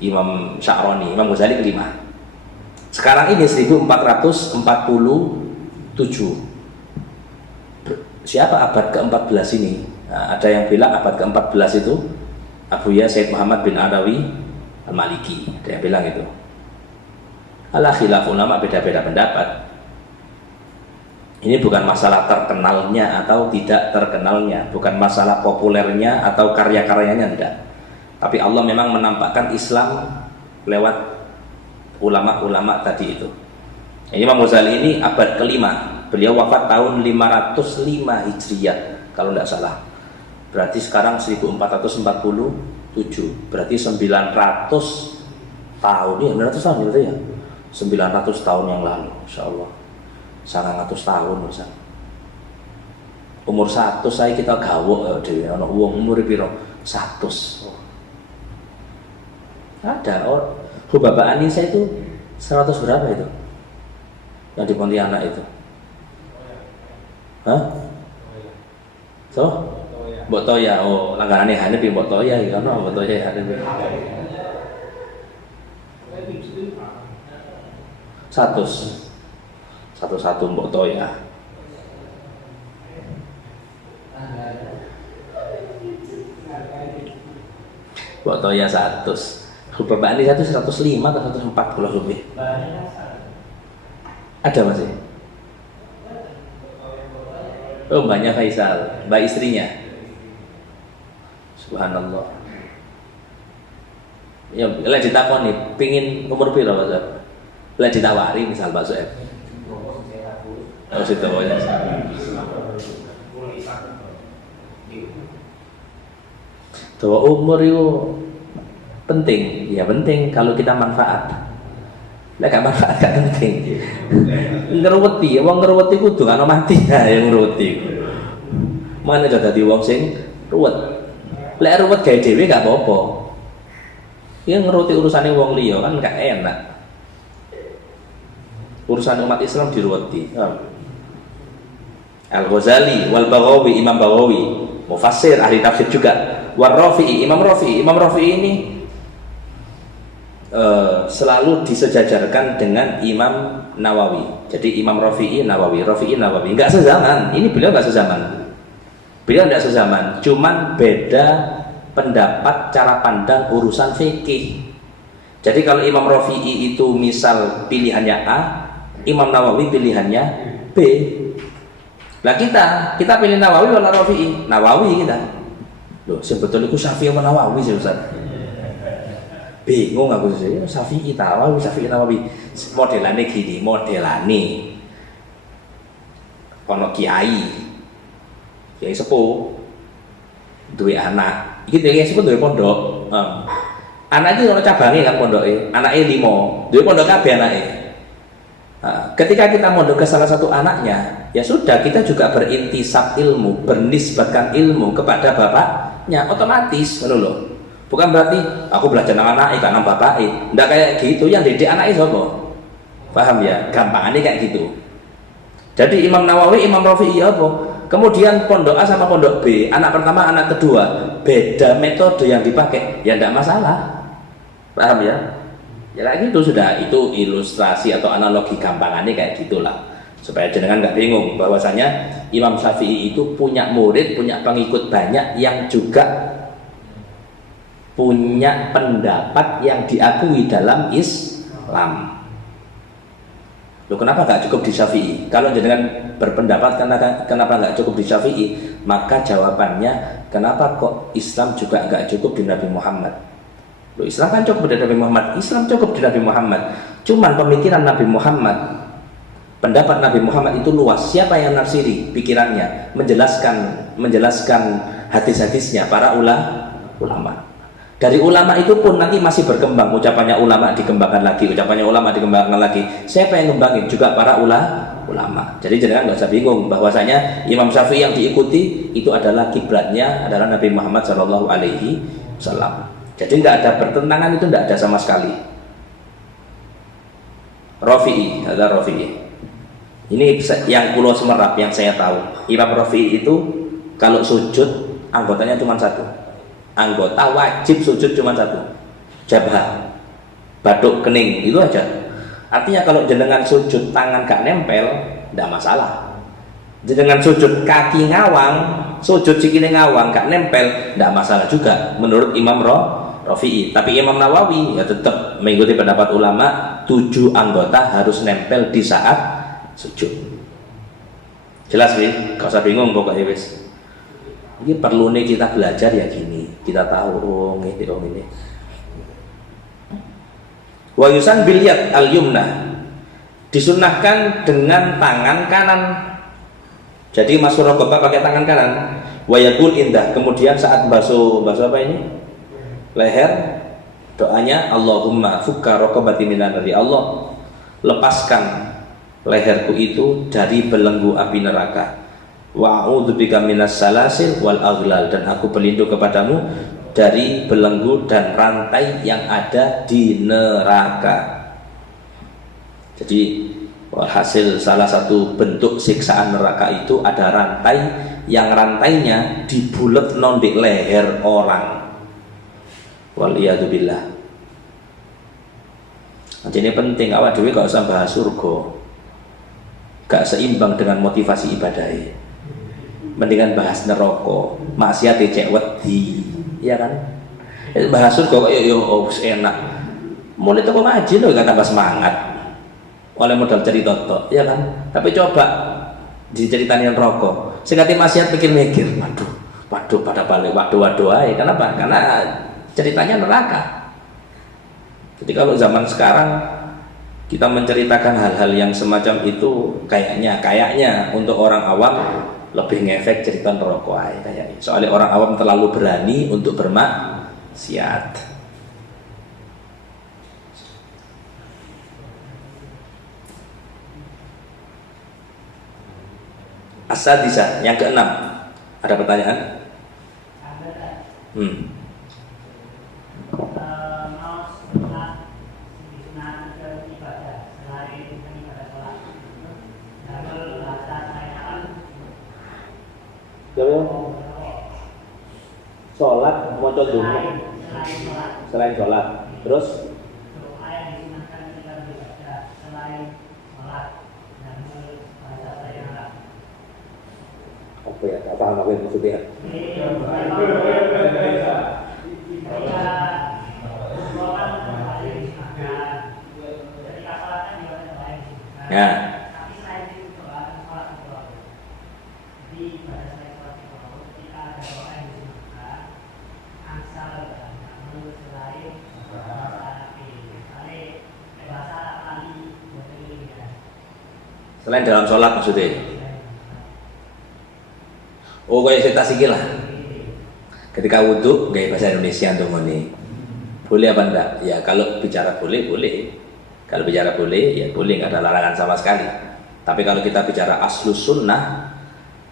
Imam Sya'rani. Imam Ghazali ke-5. Sekarang ini 1447. Siapa abad ke-14 ini? Nah, ada yang bilang abad ke-14 itu Abuya Said Muhammad bin Alawi Al-Maliki. Ada yang bilang itu. Ala khilaf ulama, beda-beda pendapat. Ini bukan masalah terkenalnya atau tidak terkenalnya, bukan masalah populernya atau karya-karyanya, tidak. Tapi Allah memang menampakkan Islam lewat ulama-ulama tadi itu. Imam Ghazali ini abad ke-5, beliau wafat tahun 505 Hijriah kalau tidak salah. Berarti sekarang 1447, berarti 900 tahun, ya 900 tahun gitu ya. 900 tahun yang lalu, insyaallah. 900 tahun misal. Umur 100 saya kita gawok dhewe ana wong umur piro? 100. Ada Bapak Anissa itu 100 berapa itu? Yang di Pontianak itu. Hah? So? Mbok Toya, oh langgarane Hanif Mbok Toya iki ana Mbok Toya Hanif. 100 satu-satu Mbok Toya. Mbok Toya 100. Bapak ini 105 atau 140 lebih. Ada masih? Oh, mbaknya Faisal, mbak istrinya. Subhanallah. Ya, lah ditakoni, pingin umur piro Pak Soeb? Lah ditawari misal Pak Soeb. Oh, situ ya. Bahwa umur itu penting, ya penting kalau kita manfaat. Lah gak manfaat gak penting. Ngeruweti, wong ngeruweti kudu kan mati ya yang ngeruweti. Mana aja dadi wong sing ruwet. Lek ruwet gawe dhewe gak apa-apa. Yang ngeruti urusannya wong liya kan gak enak. Urusan umat Islam diruweti. Al-Ghazali wal Baghawi, Imam Baghawi, mufassir ahli tafsir juga. War Rafi'i, Imam Rafi'i ini selalu disejajarkan dengan Imam Nawawi. Jadi Imam Rafi'i Nawawi, enggak sezaman. Ini beliau enggak sezaman. Beliau enggak sezaman, cuman beda pendapat cara pandang urusan fikih. Jadi kalau Imam Rafi'i itu misal pilihannya A, Imam Nawawi pilihannya B. Lah kita pilih Nawawi atau Rafi'i? Nawawi kita. Loh, sebetulnya aku Syafi'i atau Nawawi sih Ustaz? Bingung aku sih, Syafi'i Nawawi. Modelane gini, ono kiai sepuh duwe anak. Iki kiai sepuh duwe pondok. Anak itu ono cabange kan pondoke, anake 5. Duwe pondok kabeh anake. Ketika kita mondok ke salah satu anaknya, ya sudah kita juga berintisab ilmu, bernisbatkan ilmu kepada bapaknya, otomatis ngono lho. Bukan berarti aku belajar nang anake gak nang bapake. Ndak kayak gitu, yang didik anake sapa? Paham ya? Gampangannya kayak gitu. Jadi Imam Nawawi, Imam Rafi'i apa? Kemudian pondok A sama pondok B, anak pertama, anak kedua, beda metode yang dipakai, ya ndak masalah. Paham ya? Ya kayak gitu sudah, itu ilustrasi atau analogi gampangannya kayak gitulah, supaya jenengan nggak bingung bahwasanya Imam Syafi'i itu punya murid, punya pengikut banyak yang juga punya pendapat yang diakui dalam Islam. Loh, kenapa nggak cukup di Syafi'i? Kalau jenengan berpendapat kenapa nggak cukup di Syafi'i, maka jawabannya kenapa kok Islam juga nggak cukup di Nabi Muhammad? Loh, Islam kan cukup di Nabi Muhammad, Islam cukup di Nabi Muhammad. Cuman pemikiran Nabi Muhammad, pendapat Nabi Muhammad itu luas. Siapa yang nafsiri pikirannya, menjelaskan hadis-hadisnya para ulama. Dari ulama itu pun nanti masih berkembang, ucapannya ulama dikembangkan lagi. Siapa yang ngembangin? Juga para ulama. Jadi jangan nggak usah bingung bahwasanya Imam Syafi'i yang diikuti itu adalah kiblatnya adalah Nabi Muhammad SAW. Jadi nggak ada pertentangan, itu nggak ada sama sekali. Rafi'i. Ini yang Pulau Semerap yang saya tahu. Imam Rafi'i itu kalau sujud anggotanya cuma satu. Anggota wajib sujud cuma satu, jabah, batuk kening, itu aja. Artinya kalau jenengan sujud tangan gak nempel, tidak masalah. Jenengan sujud kaki ngawang, sujud sikile ngawang gak nempel, tidak masalah juga menurut Imam Rafi'i. Tapi Imam Nawawi ya tetap mengikuti pendapat ulama, 7 anggota harus nempel di saat sujud. Jelas sih, gak usah bingung pokoknya wis. Ini perlu nih kita belajar ya gini, kita tahu ini. Wa yusan bil yad al yumna, disunnahkan dengan tangan kanan. Jadi masuk rokobah pakai tangan kanan. Wa yaqul indah, kemudian saat basuh apa ini? Leher, doanya Allahumma fukka rokobati minan nari. Allah, lepaskan leherku itu dari belenggu api neraka. Wa a'udzubika minas salasil wal aghlal, dan aku berlindung kepadamu dari belenggu dan rantai yang ada di neraka. Jadi hasil salah satu bentuk siksaan neraka itu ada rantai yang rantainya dibulet nondek leher orang. Waliyadzubillah. Jadi ini penting, awak dhewe gak usah bahas surga, gak seimbang dengan motivasi ibadahnya. Mendingan bahas neraka, maksiat cek wedi, ya kan? Bahas surga kok enak. Mulai teko ngaji lho gak tambah semangat. Oleh modal cerita tok, ya kan? Tapi coba diceritain neraka. Sing ati maksiat mikir-mikir, waduh pada balik waduh ae. Kenapa? Karena ceritanya neraka. Jadi kalau zaman sekarang kita menceritakan hal-hal yang semacam itu kayaknya untuk orang awam lebih ngefek cerita neraka kayaknya. Soalnya orang awam terlalu berani untuk bermaksiat. As-sadisah, yang keenam. Ada pertanyaan? Mau Coba sholat mau coba selain sholat, terus apa ya? Apa paham apa yang maksudnya? Ya. Selain dalam sholat maksudnya. Oh, kayak saya tasiki lah. Ketika wudhu, gaya bahasa Indonesia untuk ini. Boleh apa enggak? Ya kalau bicara boleh, boleh. Kalau bicara boleh, ya boleh, nggak ada larangan sama sekali. Tapi kalau kita bicara aslus sunnah,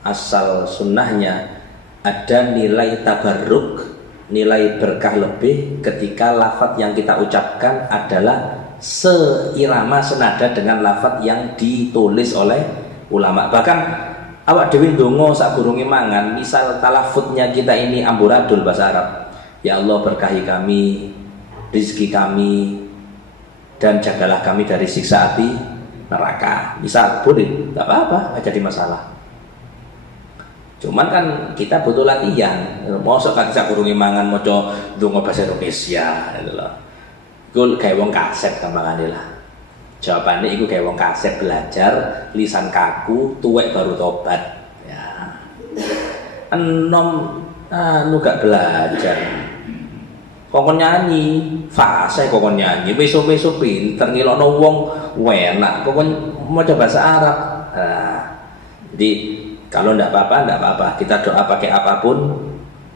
asal sunnahnya ada nilai tabarruk, nilai berkah lebih ketika lafaz yang kita ucapkan adalah seirama senada dengan lafaz yang ditulis oleh ulama. Bahkan awak dewi ndonga sak gurunge mangan, misal talafutnya kita ini amburadul bahasa Arab. Ya Allah berkahi kami, rizki kami, dan jagalah kami dari siksa api neraka. Misal boleh, tak apa-apa, nggak jadi masalah. Cuman kan kita butuh latihan. Mosok kan sak gurunge mangan maca ndonga bahasa Indonesia gitu loh. Iku kayak wong kasep gampangane lah. Jawabannya iku kayak wong kasep belajar lisan kaku, tuwek baru tobat. Ya. Enom gak belajar. Kokon nyanyi, fase kokon nyanyi, besok-besok pinter ngilokno wong enak. Kokon maca bahasa Arab. Jadi kalau ndak apa-apa, kita doa pakai apapun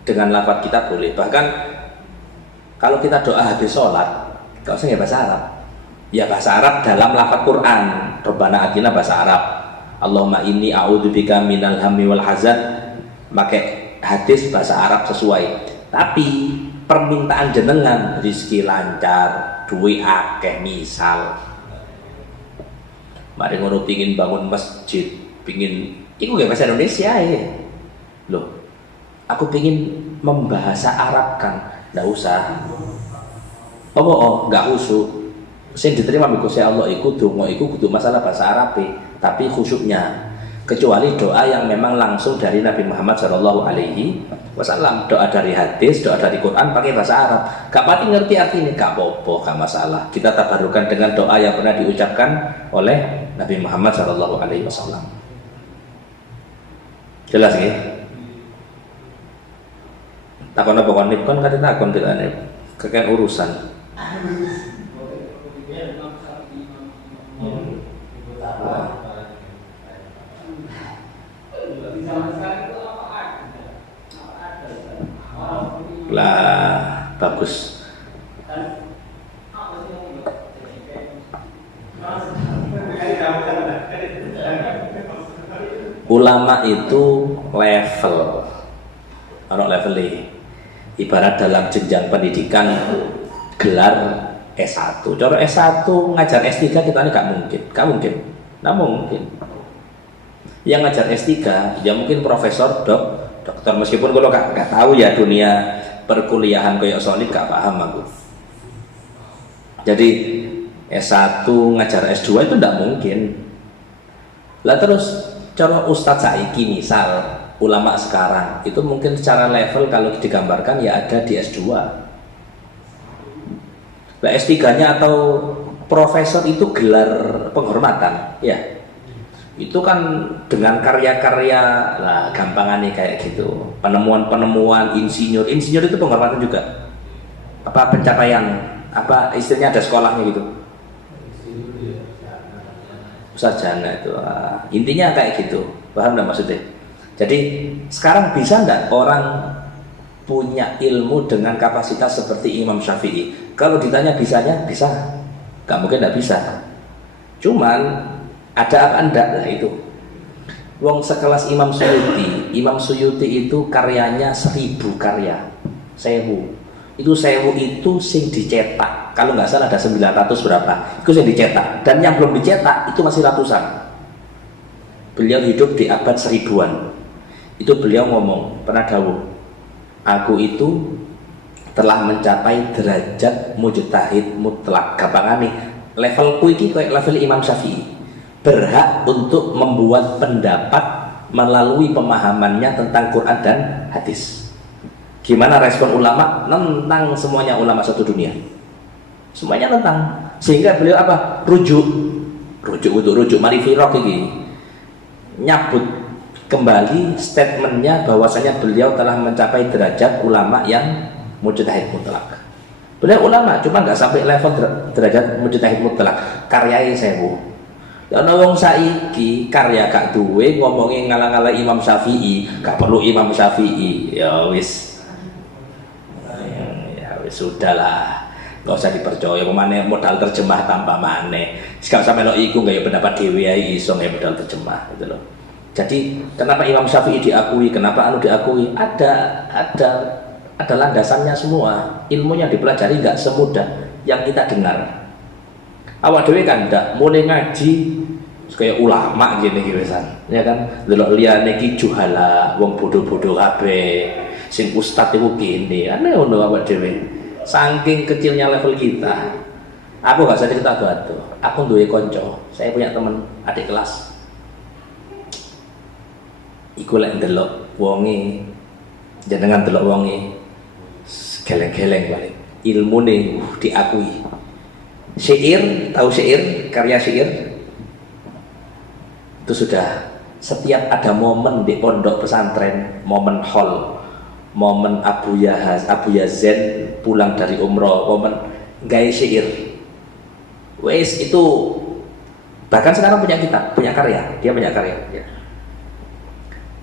dengan lafaz kita boleh. Bahkan kalau kita doa habis sholat, gak usah ya bahasa Arab. Ya bahasa Arab dalam lafaz Quran. Rabbana atina bahasa Arab. Allahumma inni a'udzubika minal hammi wal hazan. Pakai hadis bahasa Arab sesuai. Tapi permintaan jenengan rezeki lancar, duit akeh misal. Mari ngono pingin bangun masjid, pingin iku gak bahasa Indonesia ya. Loh. Aku pingin membahasa Arabkan. Nggak usah. Nggak khusyuk. Sing diterima mbek Gusti Allah iku donga iku kudu masalah bahasa Arab, tapi khusyuknya. Kecuali doa yang memang langsung dari Nabi Muhammad SAW, doa dari hadis, doa dari Quran pakai bahasa Arab. Gak pati ngerti artinya, gak apa-apa, gak masalah. Kita tabarukan dengan doa yang pernah diucapkan oleh Nabi Muhammad SAW. Jelas ya? Takon apa kon nip kon kate takon bilane keken urusan. Lah bagus. Ulama itu level, ono levelnya. Ibarat dalam jenjang pendidikan gelar S1. Cara S1 ngajar S3 kita ini gak mungkin. Nah mungkin. Yang ngajar S3 ya mungkin profesor, dokter, meskipun kalau gak tahu ya dunia perkuliahan kayak solid gak paham aku. Jadi S1 ngajar S2 itu gak mungkin. Lah terus cara Ustadz saiki misal ulama sekarang itu mungkin secara level kalau digambarkan ya ada di S2. Nah, S3-nya atau profesor itu gelar penghormatan, ya. Itu kan dengan karya-karya lah gampangannya kayak gitu. Penemuan-penemuan insinyur itu penghormatan juga. Apa pencapaian, apa istilahnya ada sekolahnya gitu. Sarjana itu. Intinya kayak gitu. Paham enggak maksudnya? Jadi sekarang bisa enggak orang punya ilmu dengan kapasitas seperti Imam Syafi'i? Kalau ditanya bisanya, bisa. Gak mungkin enggak bisa. Cuman ada apa enggak lah itu. Wong sekelas Imam Suyuti itu karyanya 1000 karya. 1000. Itu 1000 itu sing dicetak. Kalau nggak salah ada 900 berapa. Itu sing dicetak. Dan yang belum dicetak itu masih ratusan. Beliau hidup di abad 1000-an. Itu beliau ngomong, pernah dawuh, aku itu telah mencapai derajat mujtahid mutlak. Gampangane, levelku iki kayak level Imam Syafi'i, berhak untuk membuat pendapat melalui pemahamannya tentang Quran dan hadis. Gimana respon ulama? Nentang semuanya, ulama satu dunia semuanya tentang. Sehingga beliau apa? Rujuk mari firaq ini nyabut kembali statementnya bahwasanya beliau telah mencapai derajat ulama yang mujtahid mutlak. Beliau ulama, cuma nggak sampai level derajat mujtahid mutlak. Karyai sewu. Ya ana wong saiki karya gak duwe ngomongin ngalah-ngalah Imam Syafi'i, gak perlu Imam Syafi'i. Ya wis sudahlah. Gak usah dipercaya, pemane modal terjemah tanpa mane. Gak usah melok iku gak pendapat dhewe ae iso gak modal terjemah gitu loh. Jadi kenapa Imam Syafi'i diakui, kenapa anu diakui? Ada landasannya semua. Ilmu yang dipelajari nggak semudah yang kita dengar. Awak dhewe kan ndak mulai ngaji kayak ulama gini wisan, ya kan? Delok liyane ki juhala, wong bodoh-bodoh kabeh. Sing ustaz iku kene, aneh ngono awak dhewe. Saking kecilnya level kita. Aku gak usah cerita batu. Aku duwe konco, saya punya teman adik kelas. Iku lek ndelok wonge, jenengan delok wonge geleng-geleng balik. Ilmune diakui. Syair, tahu syair, karya syair? Itu sudah setiap ada momen di pondok pesantren, momen haul, momen Abu Yazin pulang dari umroh, momen gaya syair. Wes itu bahkan sekarang punya kitab, punya karya, dia punya karya. Ya.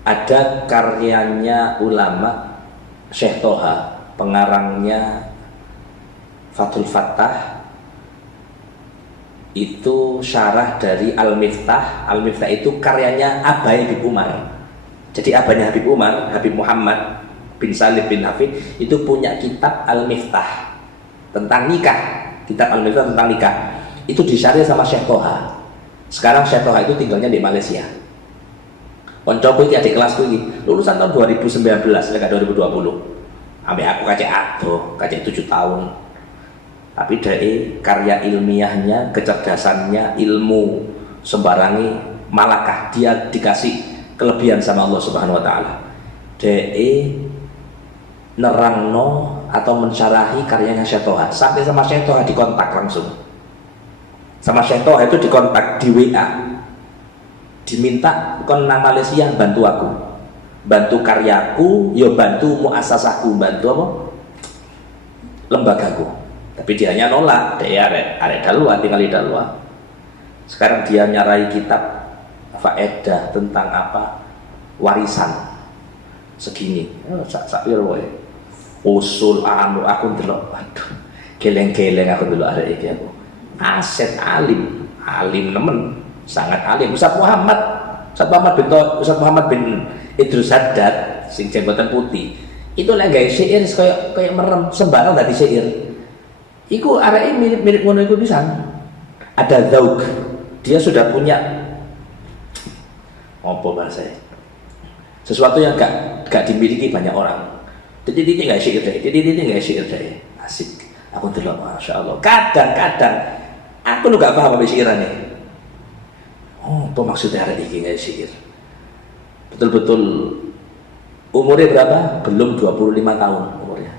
Ada karyanya ulama Syekh Toha, pengarangnya Fathul Fattah, itu syarah dari Al-Miftah. Al-Miftah itu karyanya Abai Habib Umar. Jadi abahnya Habib Umar, Habib Muhammad bin Salim bin Hafid, itu punya kitab Al-Miftah tentang nikah. Kitab Al-Miftah tentang nikah itu disyarah sama Syekh Toha. Sekarang Syekh Toha itu tinggalnya di Malaysia. Koncoku iki adik kelasku iki lulusan tahun 2019 lek 2020. Ambek aku kacek 7 tahun. Tapi dari karya ilmiahnya, kecerdasannya, ilmu sembarangi malakah, dia dikasih kelebihan sama Allah Subhanahu wa taala. Nerangno atau mensyarahi karyanya Syekh Toha, sampai sama Syekh Toha dikontak langsung. Sama Syekh Toha itu dikontak di WA, diminta kon nang Malaysia bantu aku, bantu karyaku, yo bantu muasasahku, bantu apa? Lembagaku. Tapi dia hanya nolak, dia arek dalwa, tinggal di dalwa. Sekarang dia nyarai kitab faedah tentang apa? Warisan segini. Sak wae. Usul anu aku ndelok, aduh. Geleng-geleng aku ndelok arek iki aku. Aset alim nemen, sangat alim. Ustaz Muhammad bin Idrus Haddad sing jenggotan putih. Itu lek gawe syair kayak merem sembarang dadi syair. Iku arek mirip ngono iku pisan. Ada zauk. Dia sudah punya apa bahasanya? Sesuatu yang gak dimiliki banyak orang. Titik-titik gak syair deh. Titik-titik gak syair deh. Asik. Aku delok masyaallah. Kadang-kadang aku lu gak paham apa syairannya. Oh, apa maksudnya arek iki gak syair? Betul-betul umurnya berapa? Belum 25 tahun umurnya.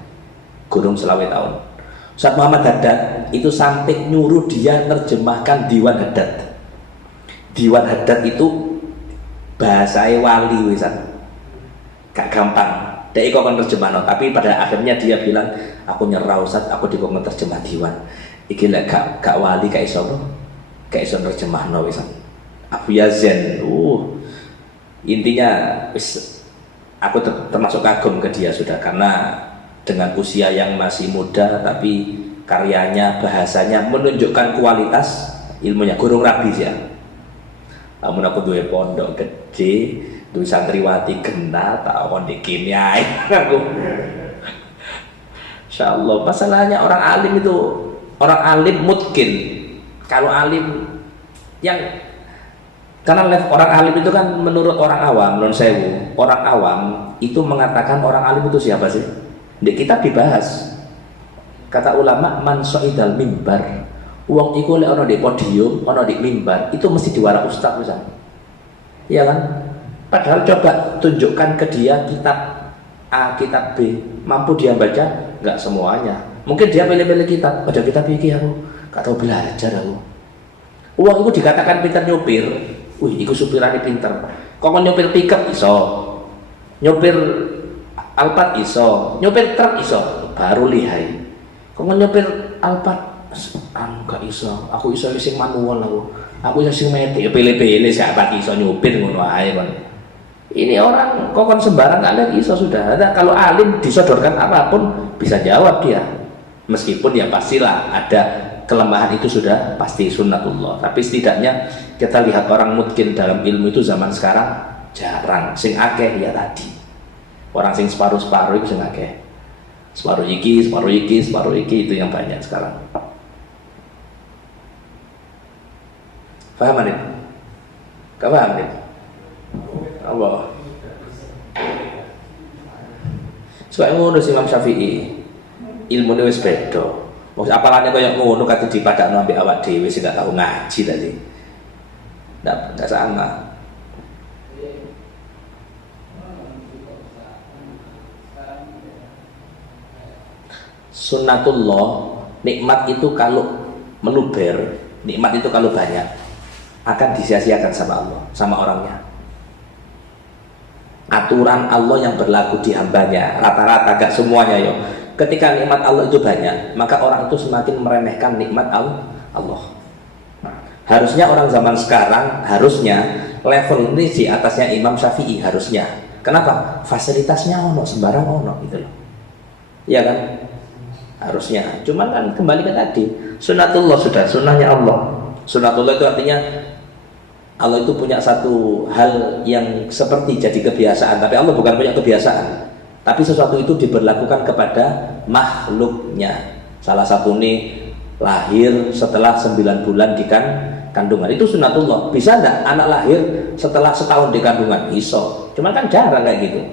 Gurung selawe tahun. Ustaz Muhammad Haddad itu sampai nyuruh dia nerjemahkan Diwan Haddad. Diwan Haddad itu bahasa wali wisan, gak gampang. Dia kok nerjemahno, tapi pada akhirnya dia bilang, aku nyerah Ustaz, aku dikon terjemah Diwan. Iki lek gak wali gak iso nerjemahno wisan. Abu Yazin, intinya aku termasuk kagum ke dia sudah, karena dengan usia yang masih muda tapi karyanya, bahasanya menunjukkan kualitas ilmunya. Gurung rabi sih ya. Namun aku duwe pondok gede, duwe santriwati genah, tak kon dikimia aku. Insyaallah. Masalahnya orang alim mungkin kalau alim yang Karena orang alim itu kan menurut orang awam, non sewu, orang awam itu mengatakan orang alim itu siapa sih? Di kitab dibahas. Kata ulama, man so'idal mimbar. Uang iku lek ono di podium, ono di mimbar, itu mesti diwara ustaz misalnya. Iya kan? Padahal coba tunjukkan ke dia kitab A, kitab B, mampu dia baca? Enggak semuanya. Mungkin dia pilih-pilih kitab, baca kitab iki aku, gak tahu belajar aku. Uang itu dikatakan pintar nyupir. Wih, iku supirane pinter. Kok nyopir pickup iso, nyopir Alphard iso, nyopir truk iso, baru lihai. Kok nyopir Alphard, gak iso. Aku iso sing manual aku iso sing metik. Pilih-pilih siapa iso nyopir ngono ae kon. Ini orang kok sembarang kalian iso sudah. Ada kalau alim disodorkan apapun bisa jawab dia. Meskipun ya pastilah ada kelemahan, itu sudah pasti sunnatullah. Tapi setidaknya kita lihat orang mungkin dalam ilmu itu zaman sekarang jarang. Sing akeh ya tadi. Orang sing separuh-separuh itu sing akeh. Separuh iki itu yang banyak sekarang. Paham nih? Gak paham nih? Allah. Supaya ngono si Imam Syafi'i. Ilmu wis beda. Maksud apalane kaya ngono kate dipadakno ambek awak dhewe sing gak tau ngaji tadi. Enggak sama. Sunnatullah, nikmat itu kalau meluber, nikmat itu kalau banyak akan disia-siakan sama Allah, sama orangnya. Aturan Allah yang berlaku di hambanya rata-rata, gak semuanya yo. Ketika nikmat Allah itu banyak, maka orang itu semakin meremehkan nikmat Allah. Harusnya orang zaman sekarang, harusnya level ini di atasnya Imam Syafi'i harusnya. Kenapa? Fasilitasnya ono, sembarang ono gitu loh. Iya kan? Harusnya. Cuman kan kembali ke tadi, sunnatullah sudah, sunnahnya Allah. Sunnatullah itu artinya Allah itu punya satu hal yang seperti jadi kebiasaan, tapi Allah bukan punya kebiasaan. Tapi sesuatu itu diberlakukan kepada makhluknya. Salah satu ini lahir setelah 9 bulan di kandungan. Itu sunnatullah. Bisa enggak anak lahir setelah setahun di kandungan? Bisa. Cuman kan jarang kayak gitu.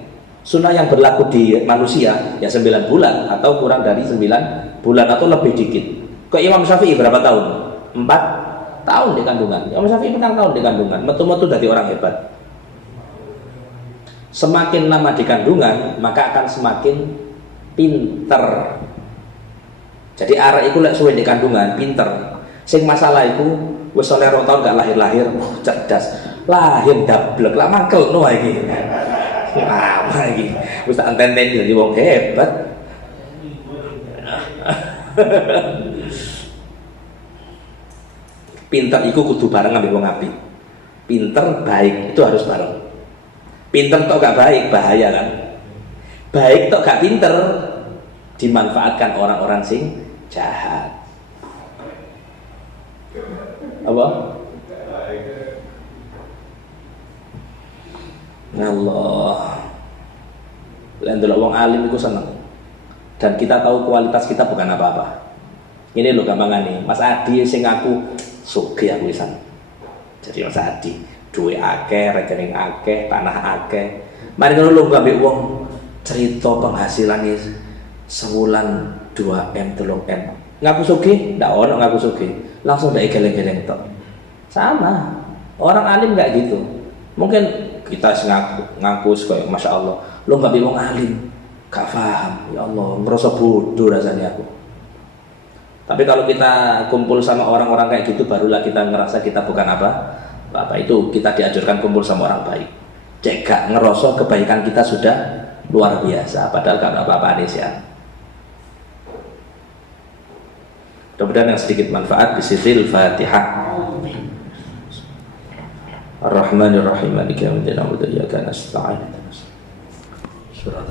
Sunnah yang berlaku di manusia ya 9 bulan atau kurang dari 9 bulan atau lebih dikit. Ke Imam Syafi'i berapa tahun? 4 tahun di kandungan. Imam Syafi'i 4 tahun di kandungan. Metu-metu dari orang hebat. Semakin lama di kandungan maka akan semakin pinter. Jadi arek iku lek suwe di kandungan pinter. Sing masalah iku wis oleh 2 tahun gak lahir-lahir, cerdas. Lahir dablek lah mangkel no iki. Lama iki. Wis tak enten-enten jadi wong hebat. Pinter iku kudu bareng ambek wong apik. Pinter baik itu harus bareng. Pinter tok gak baik bahaya kan. Baik tok gak pinter dimanfaatkan orang-orang sing jahat. Apa? Allah. Lan delok wong alim iku seneng. Dan kita tahu kualitas kita bukan apa-apa. Ini lho gampangane. Mas Adi sing aku sugih aku pisan. Jadi Mas Adi duwe akeh, rekening akeh, tanah akeh. Mari ngono lho ambek wong cerita penghasilannya sebulan 2M, 3M. Ngaku sugih, ndak ono ngaku sugih. Langsung ndak geleng-geleng tok. Sama. Orang alim enggak gitu. Mungkin kita ngaku kayak Masya Allah. Lo nggak wong alim, gak paham. Ya Allah, merasa bodoh rasanya aku. Tapi kalau kita kumpul sama orang-orang kayak gitu, barulah kita ngerasa kita bukan apa itu kita dianjurkan kumpul sama orang baik. Cek gak ngerasa kebaikan kita sudah luar biasa, padahal gak apa-apa ya. Mudah-mudahan yang sedikit manfaat. Bismillahil Fatihah. Ar-Rahmanir Rahim. Maliki yaumiddin. Iyyaka nasta'in. Surat